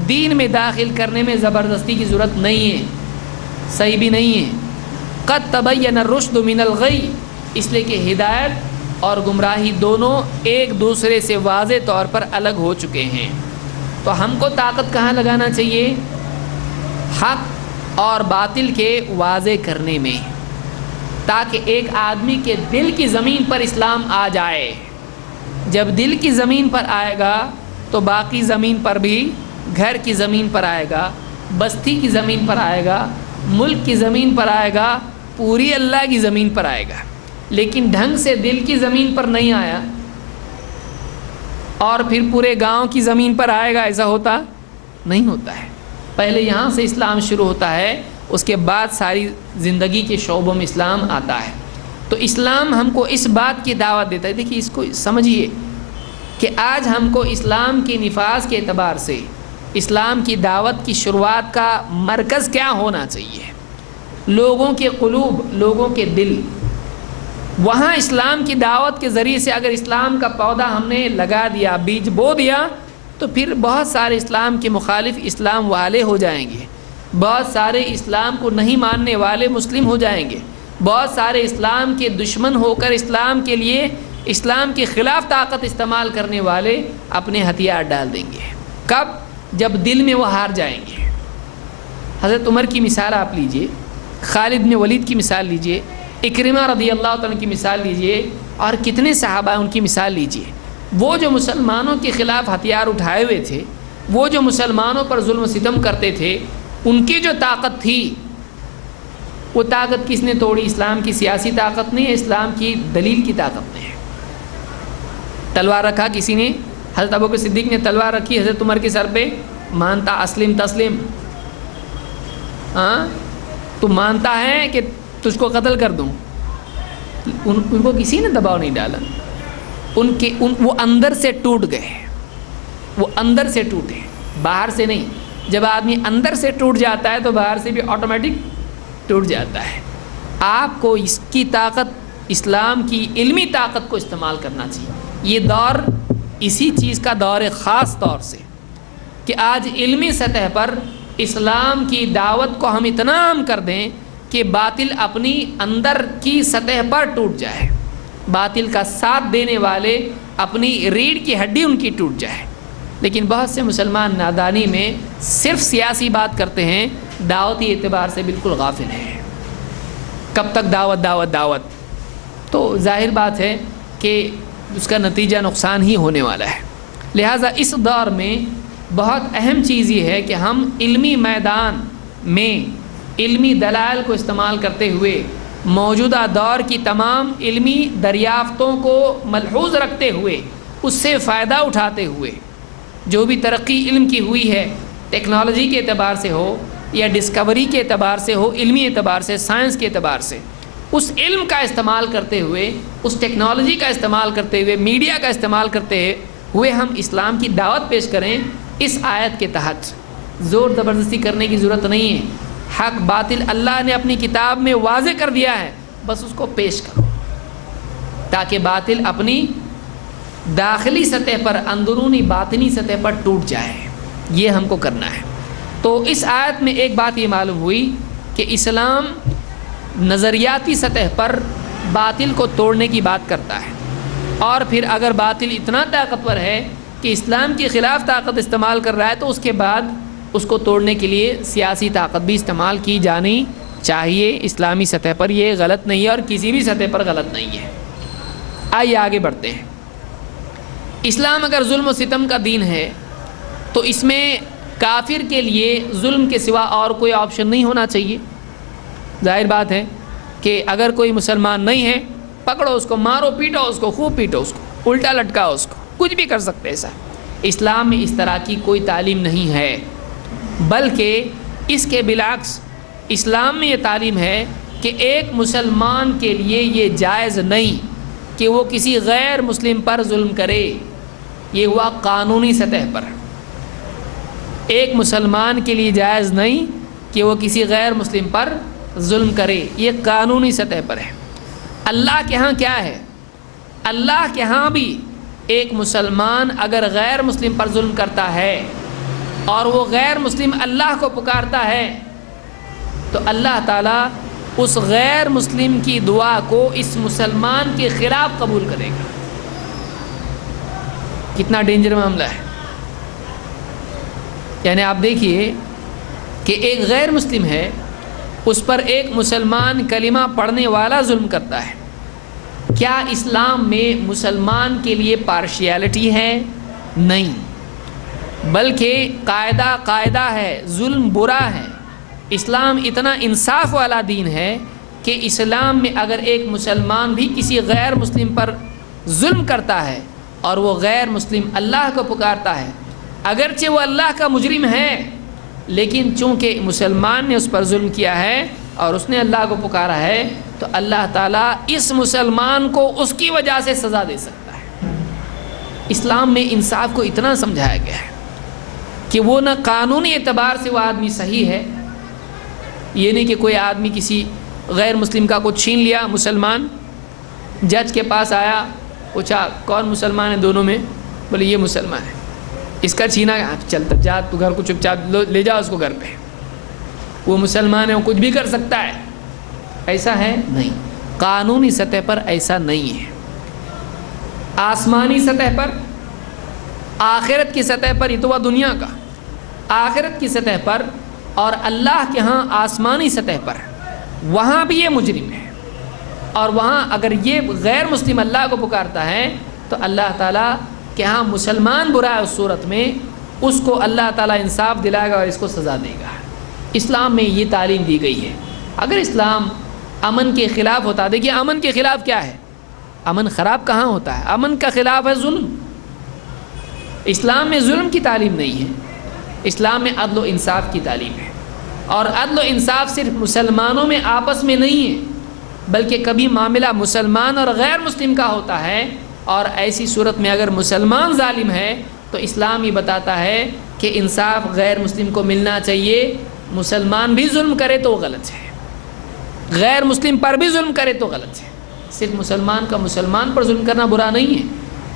دین میں داخل کرنے میں زبردستی کی ضرورت نہیں ہے، صحیح بھی نہیں ہے. قد تبین الرشد من الغی، اس لیے کہ ہدایت اور گمراہی دونوں ایک دوسرے سے واضح طور پر الگ ہو چکے ہیں. تو ہم کو طاقت کہاں لگانا چاہیے؟ حق اور باطل کے واضح کرنے میں، تاکہ ایک آدمی کے دل کی زمین پر اسلام آ جائے. جب دل کی زمین پر آئے گا تو باقی زمین پر بھی، گھر کی زمین پر آئے گا، بستی کی زمین پر آئے گا، ملک کی زمین پر آئے گا، پوری اللہ کی زمین پر آئے گا. لیکن ڈھنگ سے دل کی زمین پر نہیں آیا اور پھر پورے گاؤں کی زمین پر آئے گا، ایسا ہوتا نہیں ہوتا ہے. پہلے یہاں سے اسلام شروع ہوتا ہے، اس کے بعد ساری زندگی کے شعبوں میں اسلام آتا ہے. تو اسلام ہم کو اس بات کی دعوت دیتا ہے. دیکھیے اس کو سمجھیے، کہ آج ہم کو اسلام کے نفاذ کے اعتبار سے اسلام کی دعوت کی شروعات کا مرکز کیا ہونا چاہیے، لوگوں کے قلوب، لوگوں کے دل، وہاں اسلام کی دعوت کے ذریعے سے اگر اسلام کا پودا ہم نے لگا دیا، بیج بو دیا، تو پھر بہت سارے اسلام کے مخالف اسلام والے ہو جائیں گے، بہت سارے اسلام کو نہیں ماننے والے مسلم ہو جائیں گے، بہت سارے اسلام کے دشمن ہو کر اسلام کے لیے، اسلام کے خلاف طاقت استعمال کرنے والے اپنے ہتھیار ڈال دیں گے۔ کب؟ جب دل میں وہ ہار جائیں گے۔ حضرت عمر کی مثال آپ لیجئے، خالد بن ولید کی مثال لیجئے، اکرمہ رضی اللہ تعالیٰ کی مثال لیجئے، اور کتنے صحابہ ان کی مثال لیجئے۔ وہ جو مسلمانوں کے خلاف ہتھیار اٹھائے ہوئے تھے، وہ جو مسلمانوں پر ظلم و ستم کرتے تھے، ان کی جو طاقت تھی، وہ طاقت کس نے توڑی؟ اسلام کی سیاسی طاقت نہیں ہے، اسلام کی دلیل کی طاقت نہیں ہے۔ تلوار رکھا کسی نے، حضرت ابوبکر صدیق نے تلوار رکھی حضرت عمر کے سر پہ، مانتا اسلم تسلم، ہاں تو مانتا ہے کہ تجھ کو قتل کر دوں؟ ان کو کسی نے دباؤ نہیں ڈالا، وہ اندر سے ٹوٹ گئے، وہ اندر سے ٹوٹے، باہر سے نہیں۔ جب آدمی اندر سے ٹوٹ جاتا ہے تو باہر سے بھی آٹومیٹک ٹوٹ جاتا ہے۔ آپ کو اس کی طاقت، اسلام کی علمی طاقت کو استعمال کرنا چاہیے۔ یہ دور اسی چیز کا دور ہے، خاص طور سے کہ آج علمی سطح پر اسلام کی دعوت کو ہم اتنا عام کر دیں کہ باطل اپنی اندر کی سطح پر ٹوٹ جائے، باطل کا ساتھ دینے والے اپنی ریڑھ کی ہڈی ان کی ٹوٹ جائے۔ لیکن بہت سے مسلمان نادانی میں صرف سیاسی بات کرتے ہیں، دعوتی اعتبار سے بالکل غافل ہیں۔ کب تک دعوت دعوت دعوت؟ تو ظاہر بات ہے کہ اس کا نتیجہ نقصان ہی ہونے والا ہے۔ لہٰذا اس دور میں بہت اہم چیز یہ ہے کہ ہم علمی میدان میں علمی دلائل کو استعمال کرتے ہوئے موجودہ دور کی تمام علمی دریافتوں کو ملحوظ رکھتے ہوئے، اس سے فائدہ اٹھاتے ہوئے، جو بھی ترقی علم کی ہوئی ہے، ٹیکنالوجی کے اعتبار سے ہو یا ڈسکوری کے اعتبار سے ہو، علمی اعتبار سے، سائنس کے اعتبار سے، اس علم کا استعمال کرتے ہوئے، اس ٹیکنالوجی کا استعمال کرتے ہوئے، میڈیا کا استعمال کرتے ہوئے ہم اسلام کی دعوت پیش کریں۔ اس آیت کے تحت زور زبردستی کرنے کی ضرورت نہیں ہے، حق باطل اللہ نے اپنی کتاب میں واضح کر دیا ہے، بس اس کو پیش کرو تاکہ باطل اپنی داخلی سطح پر، اندرونی باطنی سطح پر ٹوٹ جائے۔ یہ ہم کو کرنا ہے۔ تو اس آیت میں ایک بات یہ معلوم ہوئی کہ اسلام نظریاتی سطح پر باطل کو توڑنے کی بات کرتا ہے، اور پھر اگر باطل اتنا طاقتور ہے کہ اسلام کے خلاف طاقت استعمال کر رہا ہے تو اس کے بعد اس کو توڑنے کے لیے سیاسی طاقت بھی استعمال کی جانی چاہیے۔ اسلامی سطح پر یہ غلط نہیں ہے اور کسی بھی سطح پر غلط نہیں ہے۔ آئیے آگے بڑھتے ہیں۔ اسلام اگر ظلم و ستم کا دین ہے تو اس میں کافر کے لیے ظلم کے سوا اور کوئی آپشن نہیں ہونا چاہیے۔ ظاہر بات ہے کہ اگر کوئی مسلمان نہیں ہے، پکڑو اس کو، مارو پیٹو اس کو، خوب پیٹو اس کو، الٹا لٹکاؤ اس کو، کچھ بھی کر سکتے ایسا۔ اسلام میں اس طرح کی کوئی تعلیم نہیں ہے، بلکہ اس کے بالعکس اسلام میں یہ تعلیم ہے کہ ایک مسلمان کے لیے یہ جائز نہیں کہ وہ کسی غیر مسلم پر ظلم کرے۔ یہ ہوا قانونی سطح پر۔ ایک مسلمان کے لیے جائز نہیں کہ وہ کسی غیر مسلم پر ظلم کرے، یہ قانونی سطح پر ہے۔ اللہ کے ہاں کیا ہے؟ اللہ کے ہاں بھی ایک مسلمان اگر غیر مسلم پر ظلم کرتا ہے اور وہ غیر مسلم اللہ کو پکارتا ہے تو اللہ تعالیٰ اس غیر مسلم کی دعا کو اس مسلمان کے خلاف قبول کرے گا۔ کتنا ڈینجر معاملہ ہے۔ یعنی آپ دیکھیے کہ ایک غیر مسلم ہے، اس پر ایک مسلمان کلمہ پڑھنے والا ظلم کرتا ہے۔ کیا اسلام میں مسلمان کے لیے پارشیلٹی ہے؟ نہیں، بلکہ قاعدہ ہے، ظلم برا ہے۔ اسلام اتنا انصاف والا دین ہے کہ اسلام میں اگر ایک مسلمان بھی کسی غیر مسلم پر ظلم کرتا ہے اور وہ غیر مسلم اللہ کو پکارتا ہے، اگرچہ وہ اللہ کا مجرم ہے، لیکن چونکہ مسلمان نے اس پر ظلم کیا ہے اور اس نے اللہ کو پکارا ہے تو اللہ تعالیٰ اس مسلمان کو اس کی وجہ سے سزا دے سکتا ہے۔ اسلام میں انصاف کو اتنا سمجھایا گیا ہے کہ وہ نہ قانونی اعتبار سے وہ آدمی صحیح ہے، یہ نہیں کہ کوئی آدمی کسی غیر مسلم کا کچھ چھین لیا، مسلمان جج کے پاس آیا، پوچھا کون مسلمان ہے دونوں میں، بولے یہ مسلمان ہے، اس کا چھینا، چلتا جا تو گھر کو چپ چاپ لے جاؤ اس کو گھر پہ، وہ مسلمان ہے، وہ کچھ بھی کر سکتا ہے، ایسا ہے نہیں، قانونی سطح پر ایسا نہیں ہے، آسمانی سطح پر، آخرت کی سطح پر، یہ تو وہ دنیا کا، آخرت کی سطح پر اور اللہ کے ہاں آسمانی سطح پر، وہاں بھی یہ مجرم ہے، اور وہاں اگر یہ غیر مسلم اللہ کو پکارتا ہے تو اللہ تعالیٰ کہ ہاں مسلمان برا ہے، اس صورت میں اس کو اللہ تعالیٰ انصاف دلائے گا اور اس کو سزا دے گا۔ اسلام میں یہ تعلیم دی گئی ہے۔ اگر اسلام امن کے خلاف ہوتا، دیکھیے امن کے خلاف کیا ہے، امن خراب کہاں ہوتا ہے، امن کا خلاف ہے ظلم۔ اسلام میں ظلم کی تعلیم نہیں ہے، اسلام میں عدل و انصاف کی تعلیم ہے، اور عدل و انصاف صرف مسلمانوں میں آپس میں نہیں ہے، بلکہ کبھی معاملہ مسلمان اور غیر مسلم کا ہوتا ہے، اور ایسی صورت میں اگر مسلمان ظالم ہے تو اسلام یہ بتاتا ہے کہ انصاف غیر مسلم کو ملنا چاہیے، مسلمان بھی ظلم کرے تو غلط ہے، غیر مسلم پر بھی ظلم کرے تو غلط ہے، صرف مسلمان کا مسلمان پر ظلم کرنا برا نہیں ہے،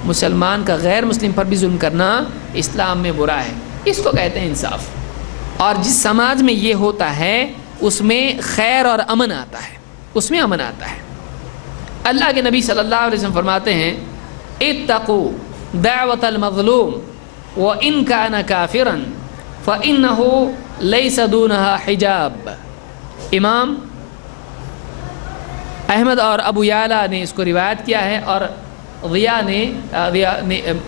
مسلمان کا غیر مسلم پر بھی ظلم کرنا اسلام میں برا ہے، اس کو کہتے ہیں انصاف۔ اور جس سماج میں یہ ہوتا ہے اس میں خیر اور امن آتا ہے، اس میں امن آتا ہے۔ اللہ کے نبی صلی اللہ علیہ وسلم فرماتے ہیں اتقوا دعوت المظلوم وان کان کافرا فانه ليس دونها حجاب۔ امام احمد اور ابو یعلا نے اس کو روایت کیا ہے، اور ضیاء نے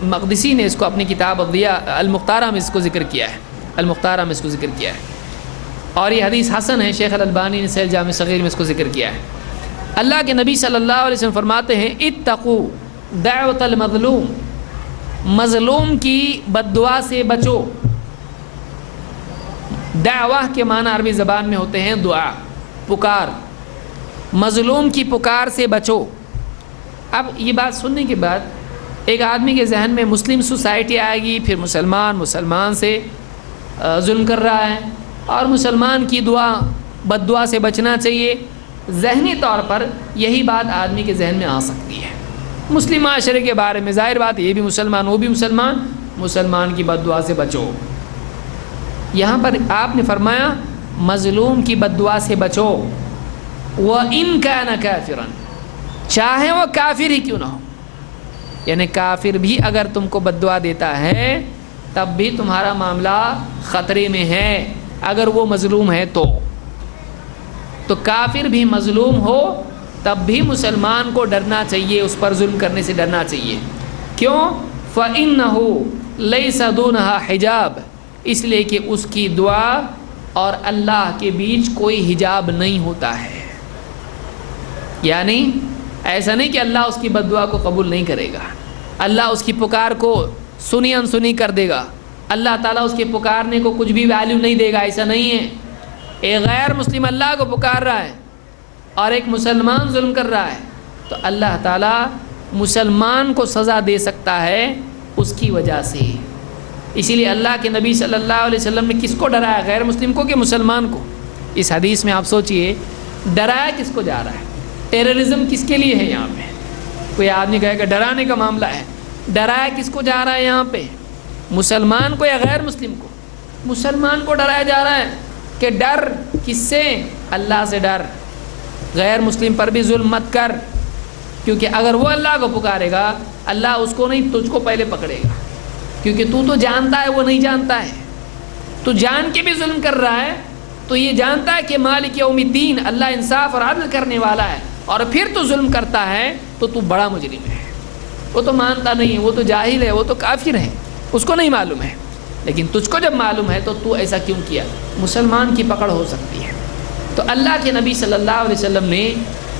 مقدسی نے اس کو اپنی کتاب ضیاء المختارہ میں اس کو ذکر کیا ہے، المختارہ میں اس کو ذکر کیا ہے، اور یہ حدیث حسن ہے، شیخ الالبانی نے صحیح جامع صغیر میں اس کو ذکر کیا ہے۔ اللہ کے نبی صلی اللہ علیہ وسلم فرماتے ہیں اتقوا دعوت المظلوم، مظلوم کی بد دعا سے بچو۔ دعوہ کے معنی عربی زبان میں ہوتے ہیں دعا، پکار، مظلوم کی پکار سے بچو۔ اب یہ بات سننے کے بعد ایک آدمی کے ذہن میں مسلم سوسائٹی آئے گی، پھر مسلمان سے ظلم کر رہا ہے اور مسلمان کی دعا بد دعا سے بچنا چاہیے، ذہنی طور پر یہی بات آدمی کے ذہن میں آ سکتی ہے۔ مسلم معاشرے کے بارے میں ظاہر بات یہ بھی مسلمان وہ بھی مسلمان، مسلمان کی بد دعا سے بچو۔ یہاں پر آپ نے فرمایا مظلوم کی بد دعا سے بچو، وَإِن كَانَ كَافِرًا، چاہے وہ کافر ہی کیوں نہ ہو، یعنی کافر بھی اگر تم کو بد دعا دیتا ہے تب بھی تمہارا معاملہ خطرے میں ہے، اگر وہ مظلوم ہے تو کافر بھی مظلوم ہو تب بھی مسلمان کو ڈرنا چاہیے، اس پر ظلم کرنے سے ڈرنا چاہیے۔ کیوں؟ فَإِنَّهُ لَيْسَ دُونَهَا حِجَاب، اس لیے کہ اس کی دعا اور اللہ کے بیچ کوئی حجاب نہیں ہوتا ہے، یعنی ایسا نہیں کہ اللہ اس کی بد دعا کو قبول نہیں کرے گا، اللہ اس کی پکار کو سنی انسنی کر دے گا، اللہ تعالیٰ اس کے پکارنے کو کچھ بھی ویلیو نہیں دے گا، ایسا نہیں ہے۔ ایک غیر مسلم اللہ کو پکار رہا ہے اور ایک مسلمان ظلم کر رہا ہے تو اللہ تعالیٰ مسلمان کو سزا دے سکتا ہے اس کی وجہ سے۔ اسی لیے اللہ کے نبی صلی اللہ علیہ وسلم نے کس کو ڈرایا، غیر مسلم کو کہ مسلمان کو؟ اس حدیث میں آپ سوچئے ڈرایا کس کو جا رہا ہے، ٹیررزم کس کے لیے ہے یہاں پہ؟ کوئی آدمی کہے کہ ڈرانے کا معاملہ ہے، ڈرایا کس کو جا رہا ہے یہاں پہ؟ مسلمان کو یا غیر مسلم کو؟ مسلمان کو ڈرایا جا رہا ہے کہ ڈر کس سے؟ اللہ سے ڈر، غیر مسلم پر بھی ظلم مت کر، کیونکہ اگر وہ اللہ کو پکارے گا اللہ اس کو نہیں تجھ کو پہلے پکڑے گا، کیونکہ تو جانتا ہے وہ نہیں جانتا ہے، تو جان کے بھی ظلم کر رہا ہے، تو یہ جانتا ہے کہ مالک یوم الدین اللہ انصاف اور عدل کرنے والا ہے، اور پھر تو ظلم کرتا ہے تو بڑا مجرم ہے۔ وہ تو مانتا نہیں ہے، وہ تو جاہل ہے، وہ تو کافر ہے، اس کو نہیں معلوم ہے، لیکن تجھ کو جب معلوم ہے تو ایسا کیوں کیا؟ مسلمان کی پکڑ ہو سکتی ہے۔ تو اللہ کے نبی صلی اللہ علیہ وسلم نے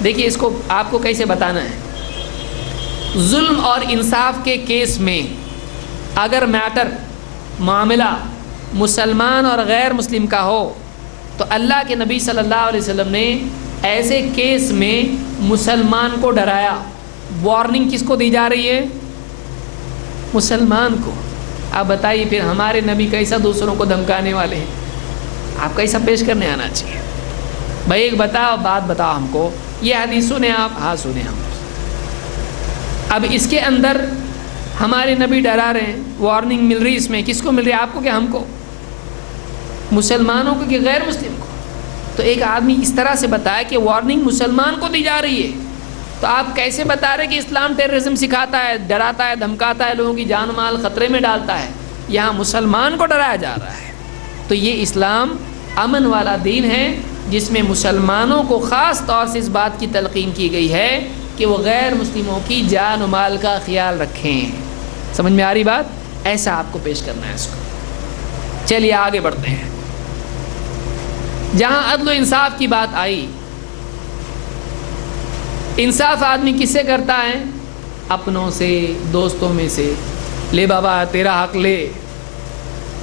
دیکھیے اس کو آپ کو کیسے بتانا ہے، ظلم اور انصاف کے کیس میں اگر میٹر معاملہ مسلمان اور غیر مسلم کا ہو تو اللہ کے نبی صلی اللہ علیہ وسلم نے ایسے کیس میں مسلمان کو ڈرایا۔ وارننگ کس کو دی جا رہی ہے؟ مسلمان کو. آپ بتائیے پھر ہمارے نبی کیسا دوسروں کو دھمکانے والے ہیں؟ آپ کیسا پیش کرنے آنا چاہیے؟ بھائی ایک بات بتاؤ ہم کو، یہ حدیث سنیں آپ؟ ہاں سنیں ہم. اب اس کے اندر ہمارے نبی ڈرا رہے ہیں، وارننگ مل رہی، اس میں کس کو مل رہی ہے؟ آپ کو کہ ہم کو؟ مسلمانوں کو کہ غیر مسلم کو؟ تو ایک آدمی اس طرح سے بتایا کہ وارننگ مسلمان کو دی جا رہی ہے، تو آپ کیسے بتا رہے کہ اسلام ٹیررزم سکھاتا ہے، ڈراتا ہے، دھمکاتا ہے، لوگوں کی جان مال خطرے میں ڈالتا ہے؟ یہاں مسلمان کو ڈرایا جا رہا ہے. تو یہ اسلام امن والا دین ہے جس میں مسلمانوں کو خاص طور سے اس بات کی تلقین کی گئی ہے کہ وہ غیر مسلموں کی جان و مال کا خیال رکھیں. سمجھ میں آ رہی بات؟ ایسا آپ کو پیش کرنا ہے اس کو. چلیے آگے بڑھتے ہیں. جہاں عدل و انصاف کی بات آئی، انصاف آدمی کس سے کرتا ہے؟ اپنوں سے، دوستوں میں سے. لے بابا تیرا حق لے.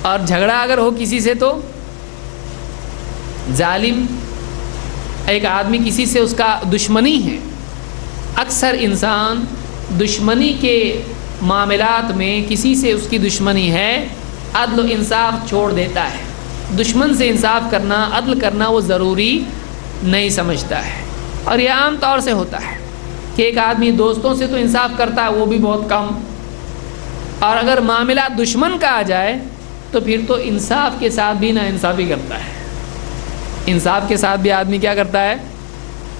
اور جھگڑا اگر ہو کسی سے تو ظالم ایک آدمی کسی سے اس کا دشمنی ہے. اکثر انسان دشمنی کے معاملات میں کسی سے اس کی دشمنی ہے، عدل و انصاف چھوڑ دیتا ہے. دشمن سے انصاف کرنا، عدل کرنا وہ ضروری نہیں سمجھتا ہے. اور یہ عام طور سے ہوتا ہے کہ ایک آدمی دوستوں سے تو انصاف کرتا ہے، وہ بھی بہت کم، اور اگر معاملہ دشمن کا آ جائے تو پھر تو انصاف کے ساتھ بھی نا انصافی کرتا ہے. انصاف کے ساتھ بھی آدمی کیا کرتا ہے؟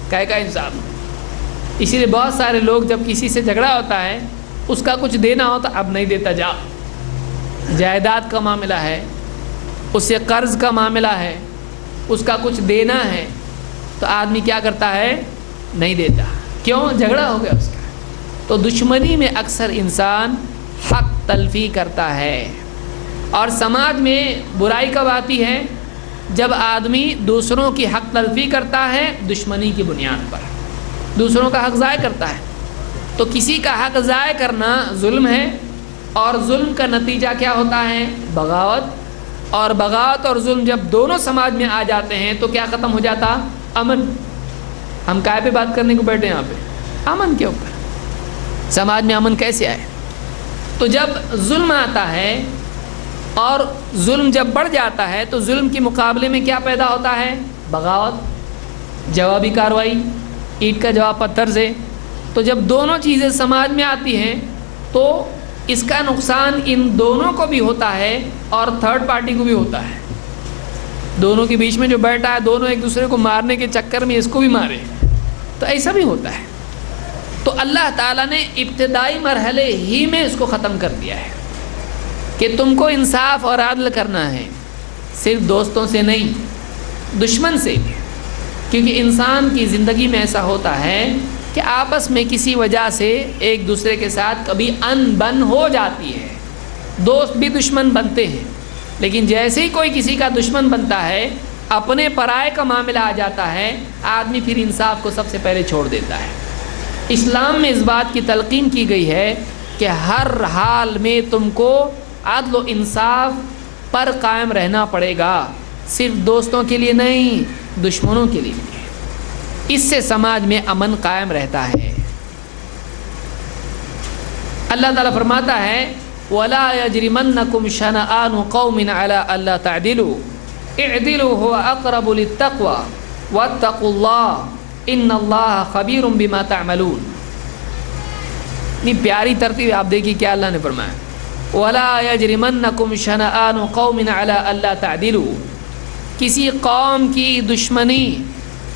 کہے کا انصاف. اسی لیے بہت سارے لوگ جب کسی سے جھگڑا ہوتا ہے، اس کا کچھ دینا ہوتا اب نہیں دیتا. جائیداد کا معاملہ ہے، اس سے قرض کا معاملہ ہے، اس کا کچھ دینا ہے، تو آدمی کیا کرتا ہے؟ نہیں دیتا. کیوں؟ جھگڑا ہو گیا اس کا. تو دشمنی میں اکثر انسان حق تلفی کرتا ہے. اور سماج میں برائی کب آتی ہے؟ جب آدمی دوسروں کی حق تلفی کرتا ہے دشمنی کی بنیاد پر، دوسروں کا حق ضائع کرتا ہے. تو کسی کا حق ضائع کرنا ظلم ہے، اور ظلم کا نتیجہ کیا ہوتا ہے؟ بغاوت. اور بغاوت اور ظلم جب دونوں سماج میں آ جاتے ہیں تو کیا ختم ہو جاتا؟ امن. ہم کائے پہ بات کرنے کو بیٹھے ہیں یہاں پہ؟ امن کے اوپر. سماج میں امن کیسے آئے؟ تو جب ظلم آتا ہے اور ظلم جب بڑھ جاتا ہے تو ظلم کے مقابلے میں کیا پیدا ہوتا ہے؟ بغاوت، جوابی کارروائی، اینٹ کا جواب پتھر سے. تو جب دونوں چیزیں سماج میں آتی ہیں تو اس کا نقصان ان دونوں کو بھی ہوتا ہے اور تھرڈ پارٹی کو بھی ہوتا ہے. دونوں کے بیچ میں جو بیٹھا ہے، دونوں ایک دوسرے کو مارنے کے چکر میں اس کو بھی مارے، تو ایسا بھی ہوتا ہے. تو اللہ تعالیٰ نے ابتدائی مرحلے ہی میں اس کو ختم کر دیا ہے کہ تم کو انصاف اور عدل کرنا ہے، صرف دوستوں سے نہیں، دشمن سے بھی. کیونکہ انسان کی زندگی میں ایسا ہوتا ہے کہ آپس میں کسی وجہ سے ایک دوسرے کے ساتھ کبھی ان بن ہو جاتی ہے. دوست بھی دشمن بنتے ہیں، لیکن جیسے ہی کوئی کسی کا دشمن بنتا ہے، اپنے پرائے کا معاملہ آ جاتا ہے، آدمی پھر انصاف کو سب سے پہلے چھوڑ دیتا ہے. اسلام میں اس بات کی تلقین کی گئی ہے کہ ہر حال میں تم کو عدل و انصاف پر قائم رہنا پڑے گا، صرف دوستوں کے لیے نہیں، دشمنوں کے لیے بھی. اس سے سماج میں امن قائم رہتا ہے. اللہ تعالیٰ فرماتا ہے وَلَا يَجْرِمَنَّكُمْ شَنَآنُ قَوْمٍ عَلَىٰ أَلَّا تَعْدِلُوا اعْدِلُوا هُوَ أَقْرَبُ لِلتَّقْوَىٰ وَاتَّقُوا اللَّهَ إِنَّ اللَّهَ خَبِيرٌ بِمَا تَعْمَلُونَ. اتنی پیاری ترتیب آپ دیکھیے کیا اللہ نے فرمایا. وَلَا يَجْرِمَنَّكُمْ شَنَآنُ قَوْمٍ عَلَىٰ أَلَّا تَعْدِلُوا. کسی قوم کی دشمنی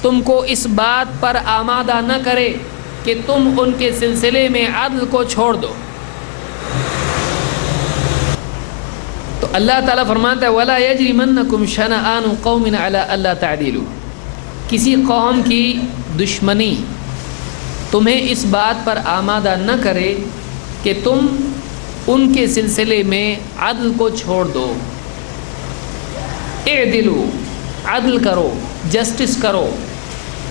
تم کو اس بات پر آمادہ نہ کرے کہ تم ان کے سلسلے میں عدل کو چھوڑ دو. تو اللہ تعالیٰ فرماتا ہے وَلَا يَجْرِمَنَّكُمْ شَنَآنُ قَوْمٍ عَلَىٰ أَلَّا تَعْدِلُوا. کسی قوم کی دشمنی تمہیں اس بات پر آمادہ نہ کرے کہ تم ان کے سلسلے میں عدل کو چھوڑ دو. اعدلوا، عدل کرو، جسٹس کرو.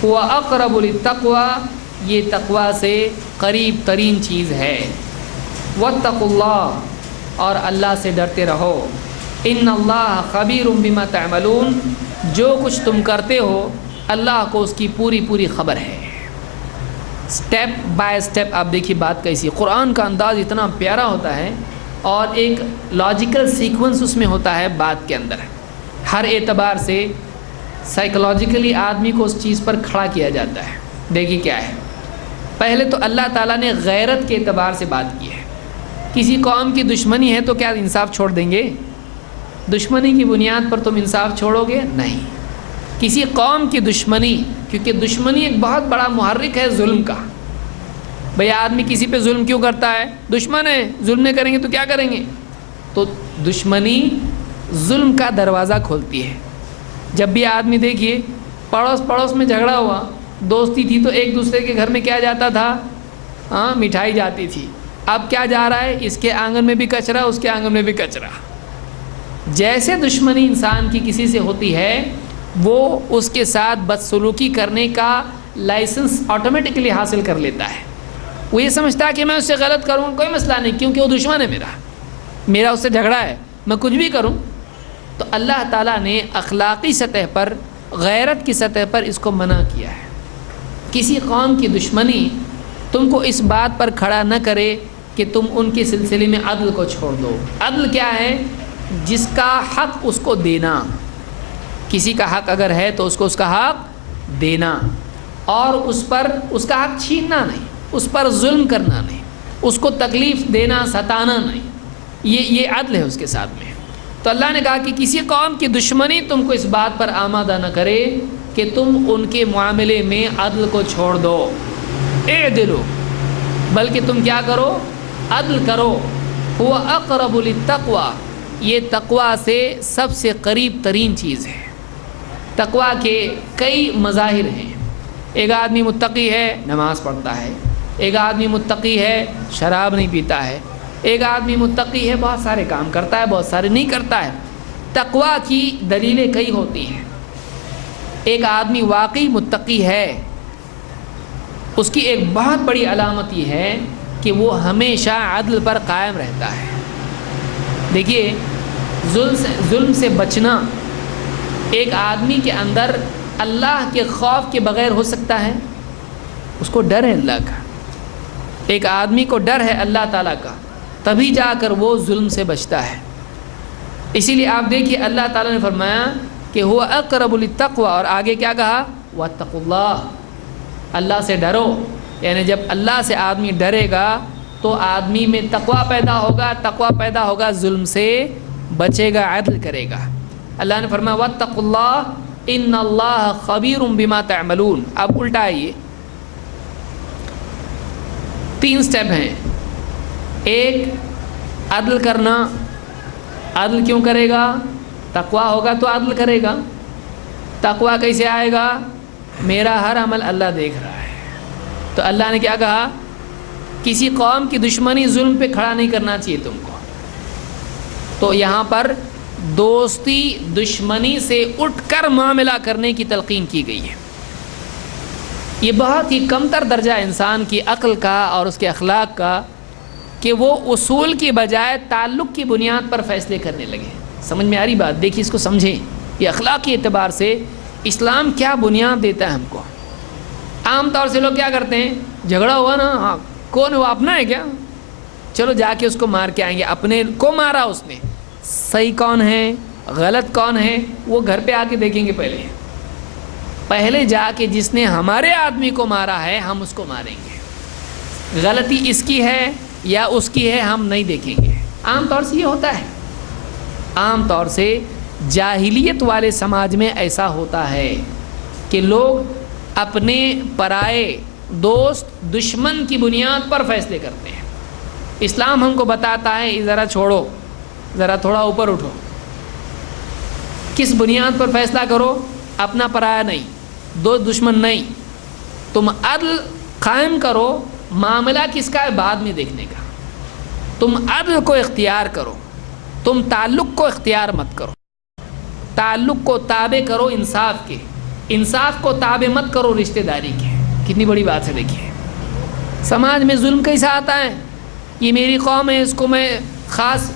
وَأَقْرَبُ لِلتَّقْوَىٰ، یہ تقویٰ سے قریب ترین چیز ہے. وَاتَّقُوا اللَّهَ، اور اللہ سے ڈرتے رہو. إِنَّ اللَّهَ خَبِيرٌ بِمَا تَعْمَلُونَ، جو کچھ تم کرتے ہو اللہ کو اس کی پوری پوری خبر ہے. سٹیپ بائی سٹیپ آپ دیکھیے بات کیسی. قرآن کا انداز اتنا پیارا ہوتا ہے اور ایک لاجیکل سیکوینس اس میں ہوتا ہے بات کے اندر. ہر اعتبار سے سائیکولوجیکلی آدمی کو اس چیز پر کھڑا کیا جاتا ہے. دیکھیے کیا ہے. پہلے تو اللہ تعالیٰ نے غیرت کے اعتبار سے بات کی ہے. کسی قوم کی دشمنی ہے تو کیا انصاف چھوڑ دیں گے؟ دشمنی کی بنیاد پر تم انصاف چھوڑو گے؟ نہیں. کسی قوم کی دشمنی، کیونکہ دشمنی ایک بہت بڑا محرک ہے ظلم کا. بھئی آدمی کسی پہ ظلم کیوں کرتا ہے؟ دشمن ہے، ظلم نہیں کریں گے تو کیا کریں گے؟ تو دشمنی ظلم کا دروازہ کھولتی ہے. جب بھی آدمی دیکھیے پڑوس میں جھگڑا ہوا، دوستی تھی تو ایک دوسرے کے گھر میں کیا جاتا تھا؟ مٹھائی جاتی تھی. اب کیا جا رہا ہے؟ اس کے آنگن میں بھی کچرا، اس کے آنگن میں بھی کچرا. جیسے دشمنی انسان کی کسی سے ہوتی ہے، وہ اس کے ساتھ بدسلوکی کرنے کا لائسنس آٹومیٹکلی حاصل کر لیتا ہے. وہ یہ سمجھتا ہے کہ میں اس سے غلط کروں کوئی مسئلہ نہیں، کیونکہ وہ دشمن ہے میرا اس سے جھگڑا ہے، میں کچھ بھی کروں. تو اللہ تعالیٰ نے اخلاقی سطح پر، غیرت کی سطح پر اس کو منع کیا ہے. کسی قوم کی دشمنی تم کو اس بات پر کھڑا نہ کرے کہ تم ان کے سلسلے میں عدل کو چھوڑ دو. عدل کیا ہے؟ جس کا حق اس کو دینا. کسی کا حق اگر ہے تو اس کو اس کا حق دینا، اور اس پر اس کا حق چھیننا نہیں، اس پر ظلم کرنا نہیں، اس کو تکلیف دینا، ستانا نہیں. یہ عدل ہے اس کے ساتھ میں. تو اللہ نے کہا کہ کسی قوم کی دشمنی تم کو اس بات پر آمادہ نہ کرے کہ تم ان کے معاملے میں عدل کو چھوڑ دو. اعدلوا، بلکہ تم کیا کرو؟ عدل کرو. هو اقرب للتقوی، یہ تقوی سے سب سے قریب ترین چیز ہے. تقوی کے کئی مظاہر ہیں. ایک آدمی متقی ہے، نماز پڑھتا ہے. ایک آدمی متقی ہے، شراب نہیں پیتا ہے. ایک آدمی متقی ہے، بہت سارے کام کرتا ہے، بہت سارے نہیں کرتا ہے. تقوی کی دلیلیں کئی ہوتی ہیں. ایک آدمی واقعی متقی ہے، اس کی ایک بہت بڑی علامت یہ ہے کہ وہ ہمیشہ عدل پر قائم رہتا ہے. دیکھیے ظلم سے بچنا ایک آدمی کے اندر اللہ کے خوف کے بغیر ہو سکتا ہے؟ اس کو ڈر ہے اللہ کا. ایک آدمی کو ڈر ہے اللہ تعالیٰ کا، تبھی جا کر وہ ظلم سے بچتا ہے. اسی لیے آپ دیکھیے اللہ تعالیٰ نے فرمایا کہ هو اقرب للتقوی، اور آگے کیا کہا؟ واتقوا اللہ، اللہ سے ڈرو. یعنی جب اللہ سے آدمی ڈرے گا تو آدمی میں تقوی پیدا ہوگا، تقوی پیدا ہوگا، ظلم سے بچے گا، عدل کرے گا. اللہ نے فرمایا واتقوا اللہ ان اللہ خبیر بما تعملون. اب الٹا ہے، یہ 3 سٹیپ ہیں. ایک عدل کرنا. عدل کیوں کرے گا؟ تقوی ہوگا تو عدل کرے گا. تقوی کیسے آئے گا؟ میرا ہر عمل اللہ دیکھ رہا ہے. تو اللہ نے کیا کہا؟ کسی قوم کی دشمنی ظلم پہ کھڑا نہیں کرنا چاہیے تم کو. تو یہاں پر دوستی دشمنی سے اٹھ کر معاملہ کرنے کی تلقین کی گئی ہے. یہ بہت ہی کمتر درجہ انسان کی عقل کا اور اس کے اخلاق کا کہ وہ اصول کی بجائے تعلق کی بنیاد پر فیصلے کرنے لگے. سمجھ میں آ رہی بات؟ دیکھیے اس کو سمجھیں. یہ اخلاقی اعتبار سے اسلام کیا بنیاد دیتا ہے ہم کو. عام طور سے لوگ کیا کرتے ہیں؟ جھگڑا ہوا نا، ہاں کون ہوا؟ اپنا ہے کیا؟ چلو جا کے اس کو مار کے آئیں گے. اپنے کو مارا اس نے، صحیح کون ہے غلط کون ہے وہ گھر پہ آ کے دیکھیں گے. پہلے جا کے جس نے ہمارے آدمی کو مارا ہے ہم اس کو ماریں گے. غلطی اس کی ہے یا اس کی ہے ہم نہیں دیکھیں گے. عام طور سے یہ ہوتا ہے. عام طور سے جاہلیت والے سماج میں ایسا ہوتا ہے کہ لوگ اپنے پرائے دوست دشمن کی بنیاد پر فیصلے کرتے ہیں. اسلام ہم کو بتاتا ہے ذرا چھوڑو، ذرا تھوڑا اوپر اٹھو. کس بنیاد پر فیصلہ کرو؟ اپنا پرایا نہیں، دو دشمن نہیں. تم عدل قائم کرو. معاملہ کس کا ہے؟ بعد میں دیکھنے کا. تم عدل کو اختیار کرو. تم تعلق کو اختیار مت کرو. تعلق کو تابع کرو انصاف کے. انصاف کو تابع مت کرو رشتہ داری کے. کتنی بڑی بات ہے. دیکھیے سماج میں ظلم کیسا آتا ہے؟ یہ میری قوم ہے، اس کو میں خاص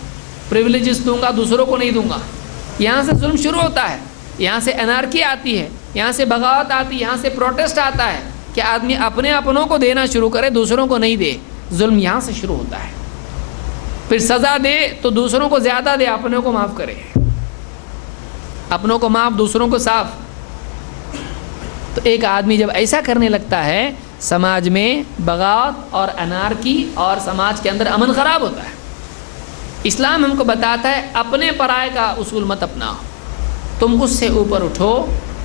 پریولیجز دوں گا، دوسروں کو نہیں دوں گا. یہاں سے ظلم شروع ہوتا ہے. یہاں سے انارکی آتی ہے، یہاں سے بغاوت آتی ہے، یہاں سے پروٹیسٹ آتا ہے کہ آدمی اپنے اپنوں کو دینا شروع کرے، دوسروں کو نہیں دے. ظلم یہاں سے شروع ہوتا ہے. پھر سزا دے تو دوسروں کو زیادہ دے، اپنوں کو معاف کرے، اپنوں کو معاف، دوسروں کو صاف۔ تو ایک آدمی جب ایسا کرنے لگتا ہے سماج میں بغاوت اور انارکی اور سماج کے اندر امن خراب ہوتا ہے۔ اسلام ہم کو بتاتا ہے اپنے پرائے کا اصول مت اپناؤ، تم اس سے اوپر اٹھو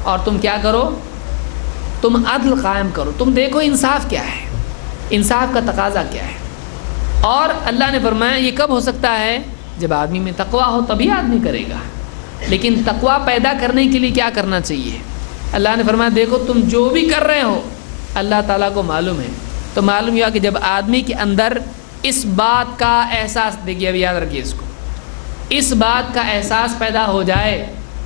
اور تم کیا کرو، تم عدل قائم کرو، تم دیکھو انصاف کیا ہے، انصاف کا تقاضا کیا ہے۔ اور اللہ نے فرمایا یہ کب ہو سکتا ہے، جب آدمی میں تقویٰ ہو تبھی آدمی کرے گا۔ لیکن تقویٰ پیدا کرنے کے لیے کیا کرنا چاہیے؟ اللہ نے فرمایا دیکھو تم جو بھی کر رہے ہو اللہ تعالیٰ کو معلوم ہے۔ تو معلوم ہوا کہ جب آدمی کے اندر اس بات کا احساس، دیکھیے ابھی یاد رکھیے اس کو، اس بات کا احساس پیدا ہو جائے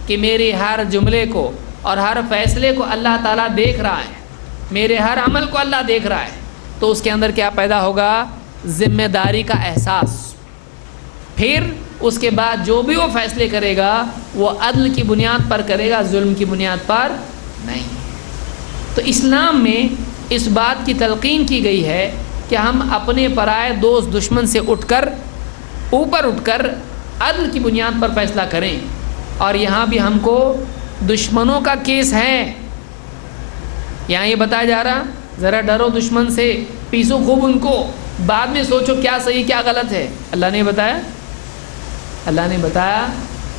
کہ میرے ہر جملے کو اور ہر فیصلے کو اللہ تعالیٰ دیکھ رہا ہے، میرے ہر عمل کو اللہ دیکھ رہا ہے، تو اس کے اندر کیا پیدا ہوگا؟ ذمہ داری کا احساس۔ پھر اس کے بعد جو بھی وہ فیصلے کرے گا وہ عدل کی بنیاد پر کرے گا، ظلم کی بنیاد پر نہیں۔ تو اسلام میں اس بات کی تلقین کی گئی ہے کہ ہم اپنے پرائے دوست دشمن سے اوپر اٹھ کر عدل کی بنیاد پر فیصلہ کریں۔ اور یہاں بھی ہم کو دشمنوں کا کیس ہے، یہاں یہ بتایا جا رہا ذرا ڈرو دشمن سے، پیسو خوب ان کو، بعد میں سوچو کیا صحیح کیا غلط ہے۔ اللہ نے بتایا، اللہ نے بتایا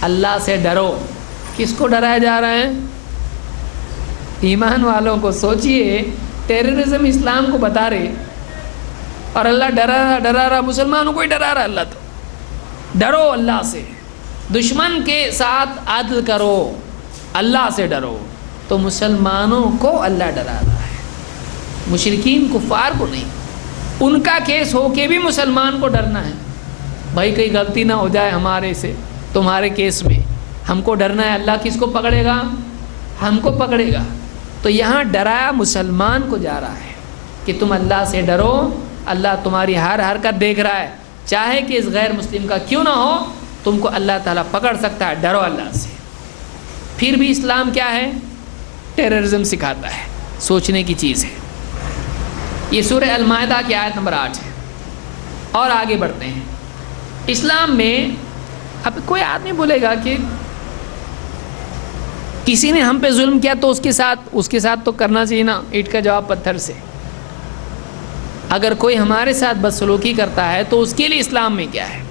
اللہ سے ڈرو۔ کس کو ڈرایا جا رہا ہے؟ ایمان والوں کو۔ سوچئے ٹیررزم اسلام کو بتا رہے اور اللہ ڈرا رہا، مسلمانوں کو ہی ڈرا رہا اللہ۔ تو ڈرو اللہ سے، دشمن کے ساتھ عدل کرو، اللہ سے ڈرو۔ تو مسلمانوں کو اللہ ڈرا رہا ہے، مشرکین کفار کو نہیں۔ ان کا کیس ہو کے بھی مسلمان کو ڈرنا ہے، بھائی کہیں غلطی نہ ہو جائے ہمارے سے، تمہارے کیس میں ہم کو ڈرنا ہے۔ اللہ کس کو پکڑے گا؟ ہم کو پکڑے گا۔ تو یہاں ڈرایا مسلمان کو جا رہا ہے کہ تم اللہ سے ڈرو، اللہ تمہاری ہر حرکت دیکھ رہا ہے، چاہے کہ اس غیر مسلم کا کیوں نہ ہو، تم کو اللہ تعالیٰ پکڑ سکتا ہے، ڈرو اللہ سے۔ پھر بھی اسلام کیا ہے؟ ٹیررزم سکھاتا ہے، سوچنے کی چیز ہے۔ یہ سورہ المائدہ کی آیت نمبر 8 ہے۔ اور آگے بڑھتے ہیں۔ اسلام میں اب کوئی آدمی بولے گا کہ کسی نے ہم پہ ظلم کیا تو اس کے ساتھ تو کرنا چاہیے نا، اینٹ کا جواب پتھر سے۔ اگر کوئی ہمارے ساتھ بدسلوکی کرتا ہے تو اس کے لیے اسلام میں کیا ہے؟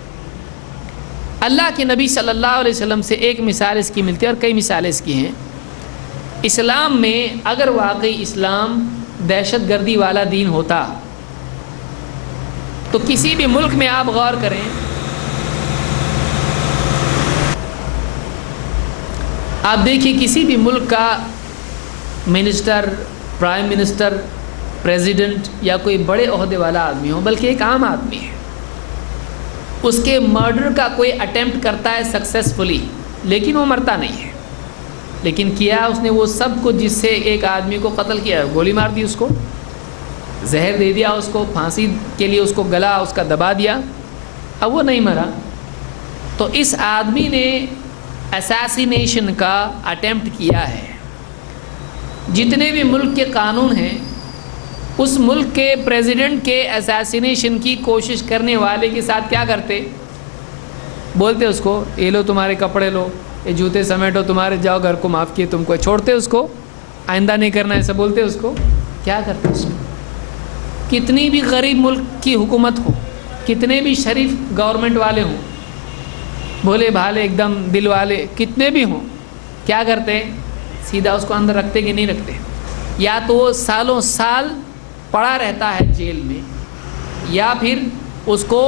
اللہ کے نبی صلی اللہ علیہ وسلم سے ایک مثال اس کی ملتی ہے، اور کئی مثالیں اس کی ہیں۔ اسلام میں اگر واقعی اسلام دہشت گردی والا دین ہوتا تو کسی بھی ملک میں آپ غور کریں، آپ دیکھیے کسی بھی ملک کا منسٹر، پرائم منسٹر، پریزیڈنٹ یا کوئی بڑے عہدے والا آدمی ہو، بلکہ ایک عام آدمی ہے، اس کے مرڈر کا کوئی اٹیمپٹ کرتا ہے سکسیسفلی، لیکن وہ مرتا نہیں ہے۔ لیکن کیا اس نے وہ سب کچھ جس سے ایک آدمی کو قتل کیا، گولی مار دی، اس کو زہر دے دیا، اس کو پھانسی کے لیے اس کو گلا اس کا دبا دیا، اب وہ نہیں مرا، تو اس آدمی نے اساسینیشن کا اٹیمپٹ کیا ہے۔ جتنے بھی ملک کے قانون ہیں اس ملک کے پریزیڈنٹ کے اساسینیشن کی کوشش کرنے والے کے ساتھ کیا کرتے؟ بولتے اس کو یہ لو تمہارے کپڑے لو، یہ جوتے سمیٹو، تمہارے جاؤ گھر کو معاف کیے تم کو، چھوڑتے اس کو، آئندہ نہیں کرنا ایسا بولتے اس کو؟ کیا کرتے اس کو؟ کتنی بھی غریب ملک کی حکومت ہو، کتنے بھی شریف گورنمنٹ والے ہوں، بھولے بھالے ایک دم دل والے کتنے بھی ہوں، کیا کرتے؟ سیدھا اس کو اندر رکھتے کہ نہیں رکھتے؟ یا تو وہ سالوں سال پڑا رہتا ہے جیل میں، یا پھر اس کو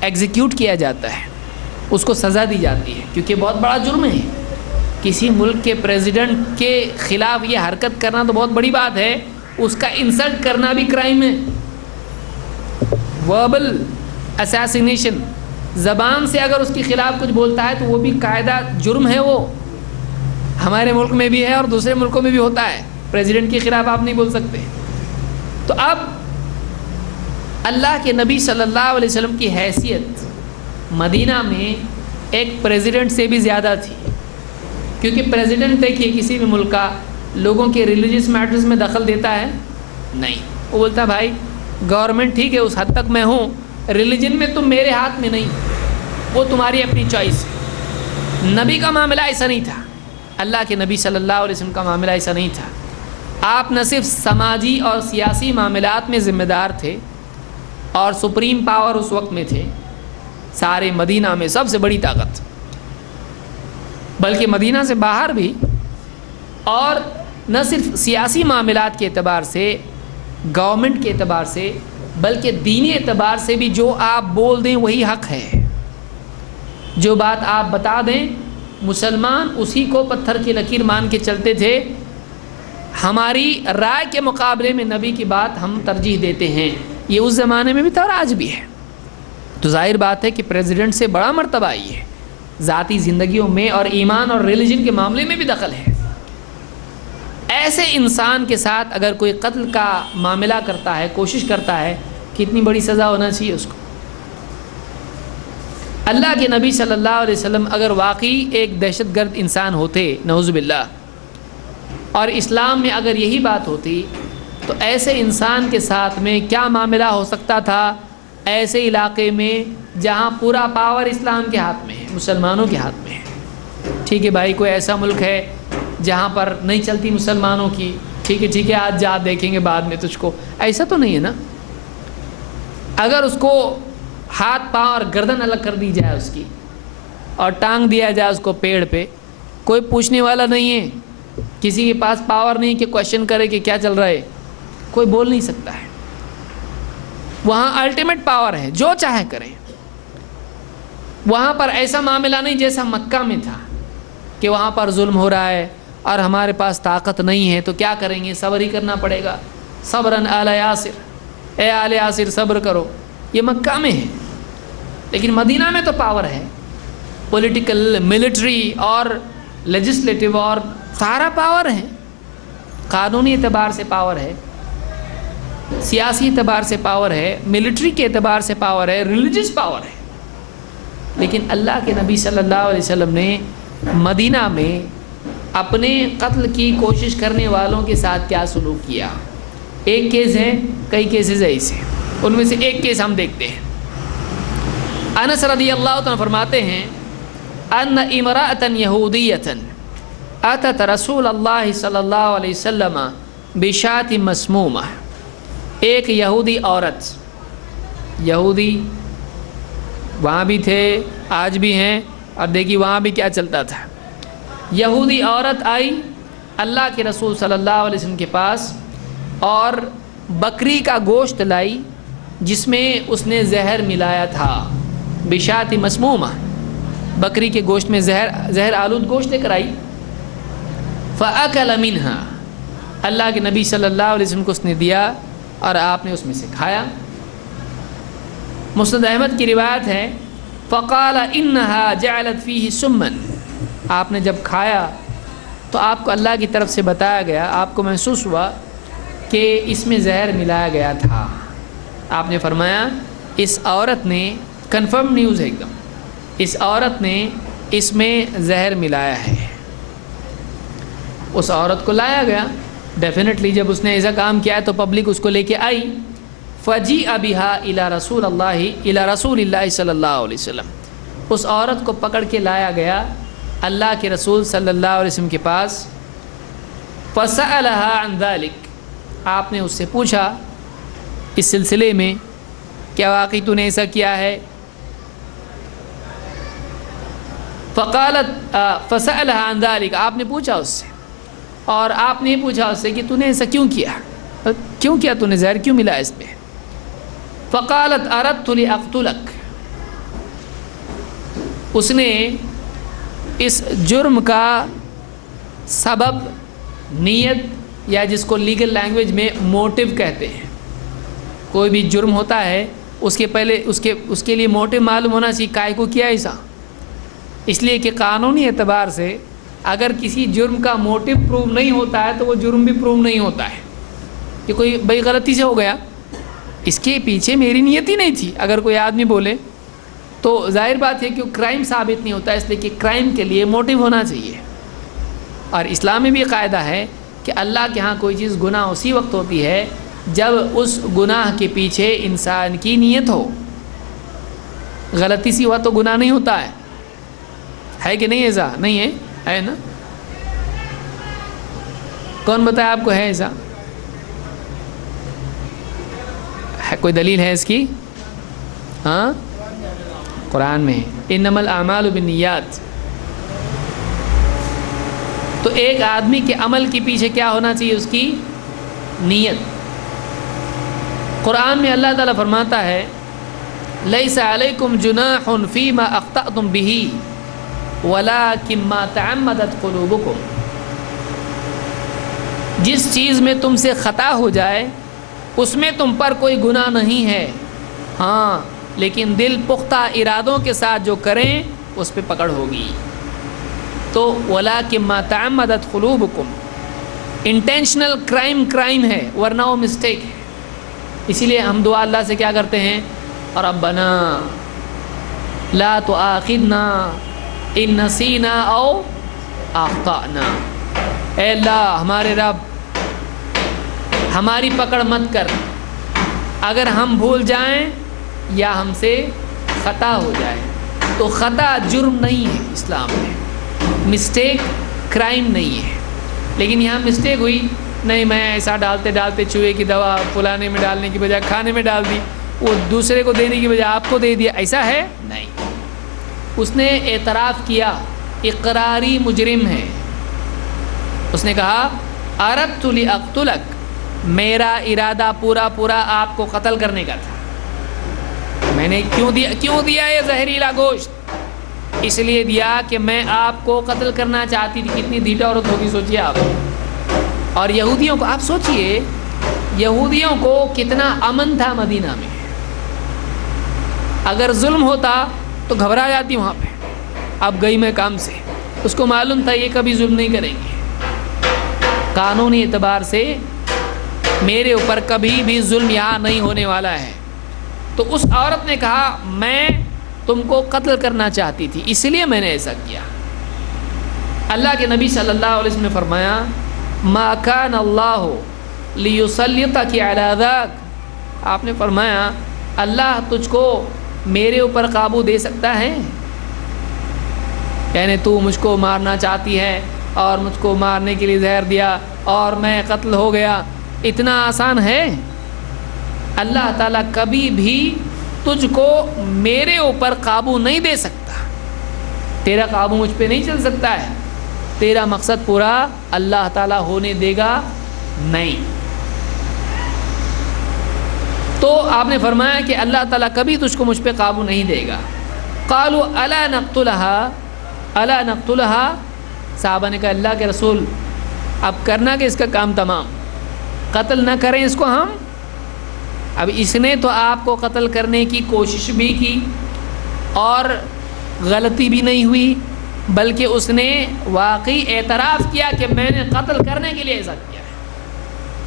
ایگزیکیوٹ کیا جاتا ہے، اس کو سزا دی جاتی ہے، کیونکہ بہت بڑا جرم ہے۔ کسی ملک کے پریزیڈنٹ کے خلاف یہ حرکت کرنا تو بہت بڑی بات ہے، اس کا انسلٹ کرنا بھی کرائم ہے۔ وربل اساسینیشن، زبان سے اگر اس کے خلاف کچھ بولتا ہے تو وہ بھی قاعدہ جرم ہے، وہ ہمارے ملک میں بھی ہے اور دوسرے ملکوں میں بھی ہوتا ہے، پریزیڈنٹ کے خلاف آپ نہیں بول سکتے۔ تو اب اللہ کے نبی صلی اللہ علیہ وسلم کی حیثیت مدینہ میں ایک پریزیڈنٹ سے بھی زیادہ تھی، کیونکہ پریزیڈنٹ دیکھیے کسی بھی ملک کا لوگوں کے ریلیجیس میٹرز میں دخل دیتا ہے نہیں، وہ بولتا بھائی گورنمنٹ ٹھیک ہے اس حد تک میں ہوں، ریلیجن میں تم میرے ہاتھ میں نہیں، وہ تمہاری اپنی چوائس ہے۔ نبی کا معاملہ ایسا نہیں تھا، اللہ کے نبی صلی اللہ علیہ وسلم کا معاملہ ایسا نہیں تھا۔ آپ نہ صرف سماجی اور سیاسی معاملات میں ذمہ دار تھے اور سپریم پاور اس وقت میں تھے، سارے مدینہ میں سب سے بڑی طاقت، بلکہ مدینہ سے باہر بھی، اور نہ صرف سیاسی معاملات کے اعتبار سے، گورنمنٹ کے اعتبار سے، بلکہ دینی اعتبار سے بھی جو آپ بول دیں وہی حق ہے۔ جو بات آپ بتا دیں مسلمان اسی کو پتھر کی لکیر مان کے چلتے تھے۔ ہماری رائے کے مقابلے میں نبی کی بات ہم ترجیح دیتے ہیں، یہ اس زمانے میں بھی تھا اور آج بھی ہے۔ تو ظاہر بات ہے کہ پریزیڈنٹ سے بڑا مرتبہ یہ ہے، ذاتی زندگیوں میں اور ایمان اور ریلیجن کے معاملے میں بھی دخل ہے۔ ایسے انسان کے ساتھ اگر کوئی قتل کا معاملہ کرتا ہے، کوشش کرتا ہے، کتنی بڑی سزا ہونا چاہیے اس کو۔ اللہ کے نبی صلی اللہ علیہ وسلم اگر واقعی ایک دہشت گرد انسان ہوتے، نعوذ باللہ، اور اسلام میں اگر یہی بات ہوتی تو ایسے انسان کے ساتھ میں کیا معاملہ ہو سکتا تھا ایسے علاقے میں جہاں پورا پاور اسلام کے ہاتھ میں ہے، مسلمانوں کے ہاتھ میں ہے۔ ٹھیک ہے بھائی، کوئی ایسا ملک ہے جہاں پر نہیں چلتی مسلمانوں کی، ٹھیک ہے آج جا دیکھیں گے بعد میں تجھ کو، ایسا تو نہیں ہے نا۔ اگر اس کو ہاتھ پاؤں اور گردن الگ کر دی جائے اس کی، اور ٹانگ دیا جائے اس کو پیڑ پہ، کوئی پوچھنے والا نہیں ہے، کسی کے پاس پاور نہیں کہ کویشچن کرے کہ کیا چل رہا ہے، کوئی بول نہیں سکتا ہے۔ وہاں الٹیمیٹ پاور ہے، جو چاہے کریں۔ وہاں پر ایسا معاملہ نہیں جیسا مکہ میں تھا کہ وہاں پر ظلم ہو رہا ہے اور ہمارے پاس طاقت نہیں ہے تو کیا کریں گے، صبر ہی کرنا پڑے گا۔ صبرن آل یاسر، اے آل یاسر صبر کرو، یہ مکہ میں ہے۔ لیکن مدینہ میں تو پاور ہے، پولیٹیکل، ملٹری اور لیجسلیٹو اور سارا پاور ہے، قانونی اعتبار سے پاور ہے، سیاسی اعتبار سے پاور ہے، ملٹری کے اعتبار سے پاور ہے، ریلیجس پاور ہے۔ لیکن اللہ کے نبی صلی اللہ علیہ وسلم نے مدینہ میں اپنے قتل کی کوشش کرنے والوں کے ساتھ کیا سلوک کیا۔ ایک کیس ہے، کئی کیسز ہے اسے، ان میں سے ایک کیس ہم دیکھتے ہیں۔ انس رضی اللہ عنہ فرماتے ہیں ان امرأۃ یہودیۃ اتت رسول اللہ صلی اللہ علیہ وسلم بشاۃ مسمومہ، ایک یہودی عورت، یہودی وہاں بھی تھے آج بھی ہیں، اور دیکھیے وہاں بھی کیا چلتا تھا۔ یہودی عورت آئی اللہ کے رسول صلی اللہ علیہ وسلم کے پاس اور بکری کا گوشت لائی جس میں اس نے زہر ملایا تھا، بشاۃ مسمومہ، بکری کے گوشت میں زہر آلود گوشت لے کر آئی۔ فَأَكَلَ مِنْهَا، اللہ کے نبی صلی اللہ علیہ وسلم کو اس نے دیا اور آپ نے اس میں سے کھایا۔ مسند احمد کی روایت ہے فَقَالَ إِنَّهَا جَعَلَتْ فِيهِ سُمًّا، آپ نے جب کھایا تو آپ کو اللہ کی طرف سے بتایا گیا، آپ کو محسوس ہوا کہ اس میں زہر ملایا گیا تھا۔ آپ نے فرمایا اس عورت نے، کنفرم نیوز ہے ایک دم، اس عورت نے اس میں زہر ملایا ہے۔ اس عورت کو لایا گیا، ڈیفینیٹلی جب اس نے ایسا کام کیا تو پبلک اس کو لے کے آئی۔ فَجِیءَ بِهَا إِلَى رسول اللہ صلی اللہ علیہ وسلم، اس عورت کو پکڑ کے لایا گیا اللہ کے رسول صلی اللہ علیہ وسلم کے پاس۔ فَسَأَلَهَا عَنْ ذَلِكَ، آپ نے اس سے پوچھا اس سلسلے میں کیا واقعی تو نے ایسا کیا ہے؟ فَسَأَلَهَا عَنْ ذَلِكَ، آپ نے پوچھا اس سے، اور آپ نے پوچھا اس سے کہ تو نے ایسا کیوں کیا تو نے زہر کیوں ملا اس میں؟ فَقَالَتْ أَرَدْتُ لِأَقْتُلَكَ، اس نے اس جرم کا سبب، نیت، یا جس کو لیگل لینگویج میں موٹیو کہتے ہیں، کوئی بھی جرم ہوتا ہے اس کے پہلے اس کے لیے موٹیو معلوم ہونا چاہیے، کائے کو کیا ایسا۔ اس لیے کہ قانونی اعتبار سے اگر کسی جرم کا موٹیو پروو نہیں ہوتا ہے تو وہ جرم بھی پروو نہیں ہوتا ہے کہ کوئی بھائی غلطی سے ہو گیا، اس کے پیچھے میری نیت ہی نہیں تھی، اگر کوئی آدمی بولے تو ظاہر بات ہے کہ وہ کرائم ثابت نہیں ہوتا، اس لیے کہ کرائم کے لیے موٹیو ہونا چاہیے۔ اور اسلام میں بھی یہ قاعدہ ہے کہ اللہ کے ہاں کوئی چیز گناہ اسی وقت ہوتی ہے جب اس گناہ کے پیچھے انسان کی نیت ہو۔ غلطی سی ہوا تو گناہ نہیں ہوتا ہے کہ نہیں؟ ایسا نہیں ہے؟ ہے نا؟ کون بتایا آپ کو ہے ایسا؟ کوئی دلیل ہے اس کی؟ ہاں، قرآن میں انما الاعمال بالنیات. تو ایک آدمی کے عمل کے پیچھے کیا ہونا چاہیے؟ اس کی نیت. قرآن میں اللہ تعالیٰ فرماتا ہے لیس علیکم جناح فیما اخطأتم به ولکن ما تعمدت قلوبکم. جس چیز میں تم سے خطا ہو جائے اس میں تم پر کوئی گناہ نہیں ہے، ہاں لیکن دل پختہ ارادوں کے ساتھ جو کریں اس پہ پکڑ ہوگی. تو وَلَٰكِن مَّا تَعَمَّدَتْ قُلُوبُكُمْ، انٹینشنل کرائم ہے، ورنہ وہ مسٹیک ہے. اسی لیے ہم دعا اللہ سے کیا کرتے ہیں؟ ربنا لا تؤاخذنا ان نسینا او اخطأنا. اے اللہ ہمارے رب ہماری پکڑ مت کر اگر ہم بھول جائیں یا ہم سے خطا ہو جائے. تو خطا جرم نہیں ہے اسلام میں، مسٹیک کرائم نہیں ہے. لیکن یہاں مسٹیک ہوئی، نہیں میں ایسا ڈالتے ڈالتے چوہے کی دوا پلانے میں ڈالنے کی بجائے کھانے میں ڈال دی، وہ دوسرے کو دینے کی بجائے آپ کو دے دیا، ایسا ہے نہیں. اس نے اعتراف کیا، اقراری مجرم ہے. اس نے کہا اردت لاقتلک، میرا ارادہ پورا آپ کو قتل کرنے کا تھا. میں نے کیوں دیا یہ زہریلا گوشت؟ اس لیے دیا کہ میں آپ کو قتل کرنا چاہتی تھی. کتنی ڈھیٹا عورت ہوگی سوچیے آپ. اور یہودیوں کو آپ سوچئے، یہودیوں کو کتنا امن تھا مدینہ میں. اگر ظلم ہوتا تو گھبرا جاتی وہاں پہ. اب گئی میں کام سے، اس کو معلوم تھا یہ کبھی ظلم نہیں کریں گے. قانونی اعتبار سے میرے اوپر کبھی بھی ظلم یہاں نہیں ہونے والا ہے. تو اس عورت نے کہا میں تم کو قتل کرنا چاہتی تھی، اس لیے میں نے ایسا کیا. اللہ کے نبی صلی اللہ علیہ وسلم نے فرمایا ما کان اللہ لیسلطک علی ذاک. آپ نے فرمایا اللہ تجھ کو میرے اوپر قابو دے سکتا ہے؟ یعنی تو مجھ کو مارنا چاہتی ہے اور مجھ کو مارنے کے لیے زہر دیا اور میں قتل ہو گیا، اتنا آسان ہے؟ اللہ تعالیٰ کبھی بھی تجھ کو میرے اوپر قابو نہیں دے سکتا. تیرا قابو مجھ پہ نہیں چل سکتا ہے. تیرا مقصد پورا اللہ تعالیٰ ہونے دے گا نہیں. تو آپ نے فرمایا کہ اللہ تعالیٰ کبھی تجھ کو مجھ پہ قابو نہیں دے گا. قالوا الا نقتلها. صحابہ نے کہا اللہ کے رسول اب کرنا کہ اس کا کام تمام، قتل نہ کریں اس کو ہم. اب اس نے تو آپ کو قتل کرنے کی کوشش بھی کی اور غلطی بھی نہیں ہوئی، بلکہ اس نے واقعی اعتراف کیا کہ میں نے قتل کرنے کے لیے ایسا کیا ہے.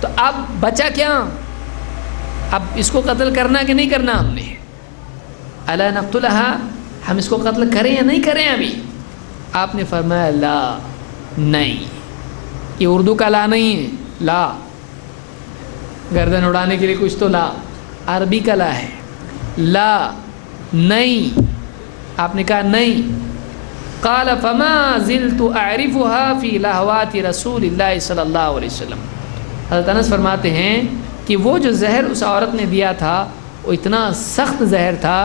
تو اب بچا کیا؟ اب اس کو قتل کرنا کہ نہیں کرنا ہم نے؟ الا نقتلها، ہم اس کو قتل کریں یا نہیں کریں؟ ابھی آپ نے فرمایا لا، نہیں. یہ اردو کا لا نہیں ہے، لا گردن اڑانے کے لیے کچھ تو لا، عربی کا لا ہے. لا، نہیں. آپ نے کہا نہیں. قال فما زلت اعرفها في لهوات رسول اللہ صلی اللہ علیہ وسلم. حضرت انس فرماتے ہیں کہ وہ جو زہر اس عورت نے دیا تھا وہ اتنا سخت زہر تھا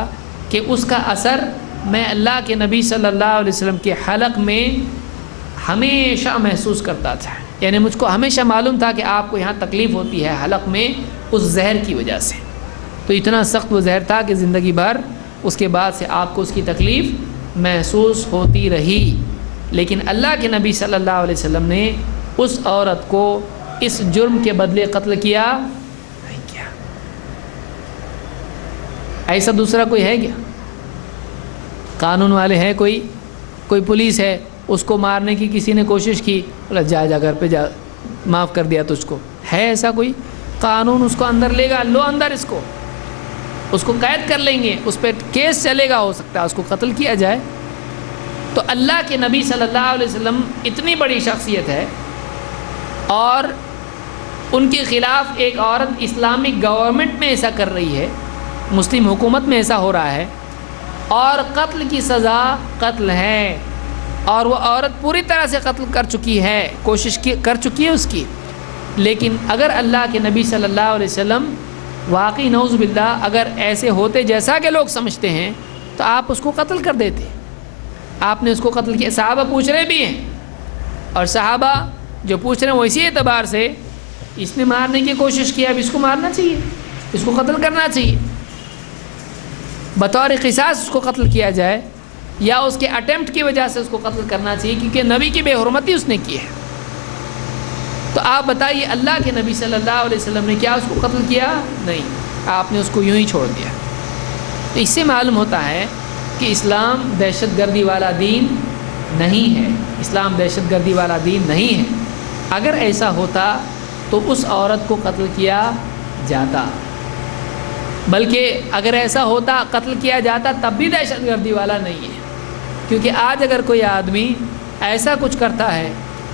کہ اس کا اثر میں اللہ کے نبی صلی اللہ علیہ وسلم کے حلق میں ہمیشہ محسوس کرتا تھا. یعنی مجھ کو ہمیشہ معلوم تھا کہ آپ کو یہاں تکلیف ہوتی ہے حلق میں اس زہر کی وجہ سے. تو اتنا سخت وہ زہر تھا کہ زندگی بھر اس کے بعد سے آپ کو اس کی تکلیف محسوس ہوتی رہی. لیکن اللہ کے نبی صلی اللہ علیہ وسلم نے اس عورت کو اس جرم کے بدلے قتل کیا نہیں کیا. ایسا دوسرا کوئی ہے کیا؟ قانون والے ہیں، کوئی پولیس ہے، اس کو مارنے کی کسی نے کوشش کی، بولا جا گھر پہ جا، معاف کر دیا تجھ کو. ہے ایسا کوئی؟ قانون اس کو اندر لے گا، لو اندر اس کو قید کر لیں گے، اس پہ کیس چلے گا، ہو سکتا ہے اس کو قتل کیا جائے. تو اللہ کے نبی صلی اللہ علیہ وسلم اتنی بڑی شخصیت ہے اور ان کے خلاف ایک عورت اسلامک گورنمنٹ میں ایسا کر رہی ہے، مسلم حکومت میں ایسا ہو رہا ہے، اور قتل کی سزا قتل ہے، اور وہ عورت پوری طرح سے قتل کر چکی ہے، کوشش کر چکی ہے اس کی، لیکن اگر اللہ کے نبی صلی اللہ علیہ وسلم واقعی نعوذ باللہ اگر ایسے ہوتے جیسا کہ لوگ سمجھتے ہیں تو آپ اس کو قتل کر دیتے۔ آپ نے اس کو قتل کیا۔ صحابہ پوچھ رہے بھی ہیں، اور صحابہ جو پوچھ رہے ہیں وہ اسی اعتبار سے اس نے مارنے کی کوشش کیا، اب اس کو مارنا چاہیے، اس کو قتل کرنا چاہیے، بطور قصاص اس کو قتل کیا جائے، یا اس کے اٹیمپٹ کی وجہ سے اس کو قتل کرنا چاہیے، کیونکہ نبی کی بے حرمتی اس نے کی ہے۔ تو آپ بتائیے اللہ کے نبی صلی اللہ علیہ وسلم نے کیا اس کو قتل کیا؟ نہیں، آپ نے اس کو یوں ہی چھوڑ دیا۔ تو اس سے معلوم ہوتا ہے کہ اسلام دہشت گردی والا دین نہیں ہے، اسلام دہشت گردی والا دین نہیں ہے۔ اگر ایسا ہوتا تو اس عورت کو قتل کیا جاتا، بلکہ اگر ایسا ہوتا قتل کیا جاتا تب بھی دہشت گردی والا نہیں ہے، کیونکہ آج اگر کوئی آدمی ایسا کچھ کرتا ہے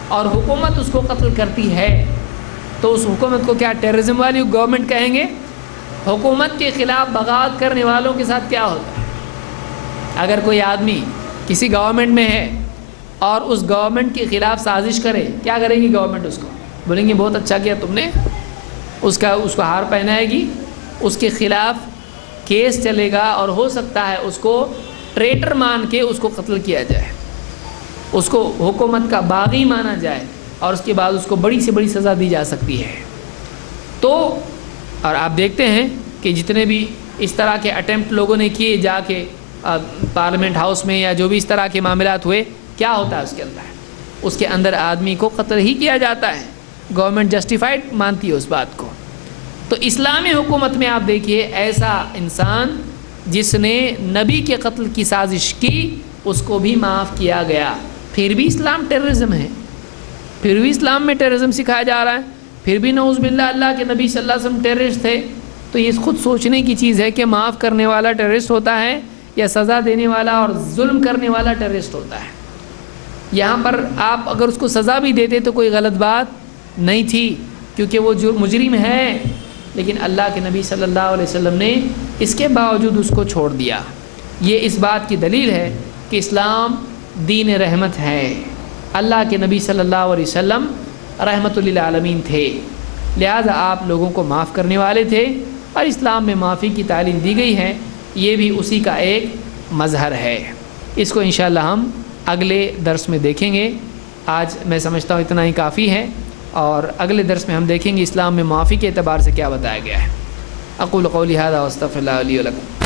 اور حکومت اس کو قتل کرتی ہے تو اس حکومت کو کیا ٹیررزم والی گورنمنٹ کہیں گے؟ حکومت کے خلاف بغاوت کرنے والوں کے ساتھ کیا ہوتا ہے؟ اگر کوئی آدمی کسی گورنمنٹ میں ہے اور اس گورنمنٹ کے خلاف سازش کرے، کیا کرے گی گورنمنٹ؟ اس کو بولیں گے بہت اچھا کیا تم نے، اس کو ہار پہنائے گی، اس کے خلاف کیس چلے گا، اور ہو سکتا ہے اس کو ٹریٹر مان کے اس کو قتل کیا جائے، اس کو حکومت کا باغی مانا جائے، اور اس کے بعد اس کو بڑی سے بڑی سزا دی جا سکتی ہے۔ تو اور آپ دیکھتے ہیں کہ جتنے بھی اس طرح کے اٹیمپٹ لوگوں نے کیے جا کے پارلیمنٹ ہاؤس میں یا جو بھی اس طرح کے معاملات ہوئے، کیا ہوتا ہے اس کے اندر آدمی کو قتل ہی کیا جاتا ہے، گورنمنٹ جسٹیفائڈ مانتی ہے اس بات کو۔ تو اسلامی حکومت میں آپ دیکھیے ایسا انسان جس نے نبی کے قتل کی سازش کی اس کو بھی معاف کیا گیا، پھر بھی اسلام ٹیررزم ہے، پھر بھی اسلام میں ٹیررزم سکھایا جا رہا ہے، پھر بھی نعوذ باللہ اللہ کے نبی صلی اللہ علیہ وسلم ٹیررسٹ تھے۔ تو یہ خود سوچنے کی چیز ہے کہ معاف کرنے والا ٹیررسٹ ہوتا ہے یا سزا دینے والا اور ظلم کرنے والا ٹیررسٹ ہوتا ہے۔ یہاں پر آپ اگر اس کو سزا بھی دیتے تو کوئی غلط بات نہیں تھی، کیونکہ وہ جو مجرم ہے، لیکن اللہ کے نبی صلی اللہ علیہ وسلم نے اس کے باوجود اس کو چھوڑ دیا۔ یہ اس بات کی دلیل ہے کہ اسلام دین رحمت ہے، اللہ کے نبی صلی اللہ علیہ وسلم رحمت للعالمین تھے، لہذا آپ لوگوں کو معاف کرنے والے تھے، اور اسلام میں معافی کی تعلیم دی گئی ہے، یہ بھی اسی کا ایک مظہر ہے۔ اس کو انشاءاللہ ہم اگلے درس میں دیکھیں گے۔ آج میں سمجھتا ہوں اتنا ہی کافی ہے، اور اگلے درس میں ہم دیکھیں گے اسلام میں معافی کے اعتبار سے کیا بتایا گیا ہے۔ اقول قولی ھذا واستغفر اللہ لی ولکم۔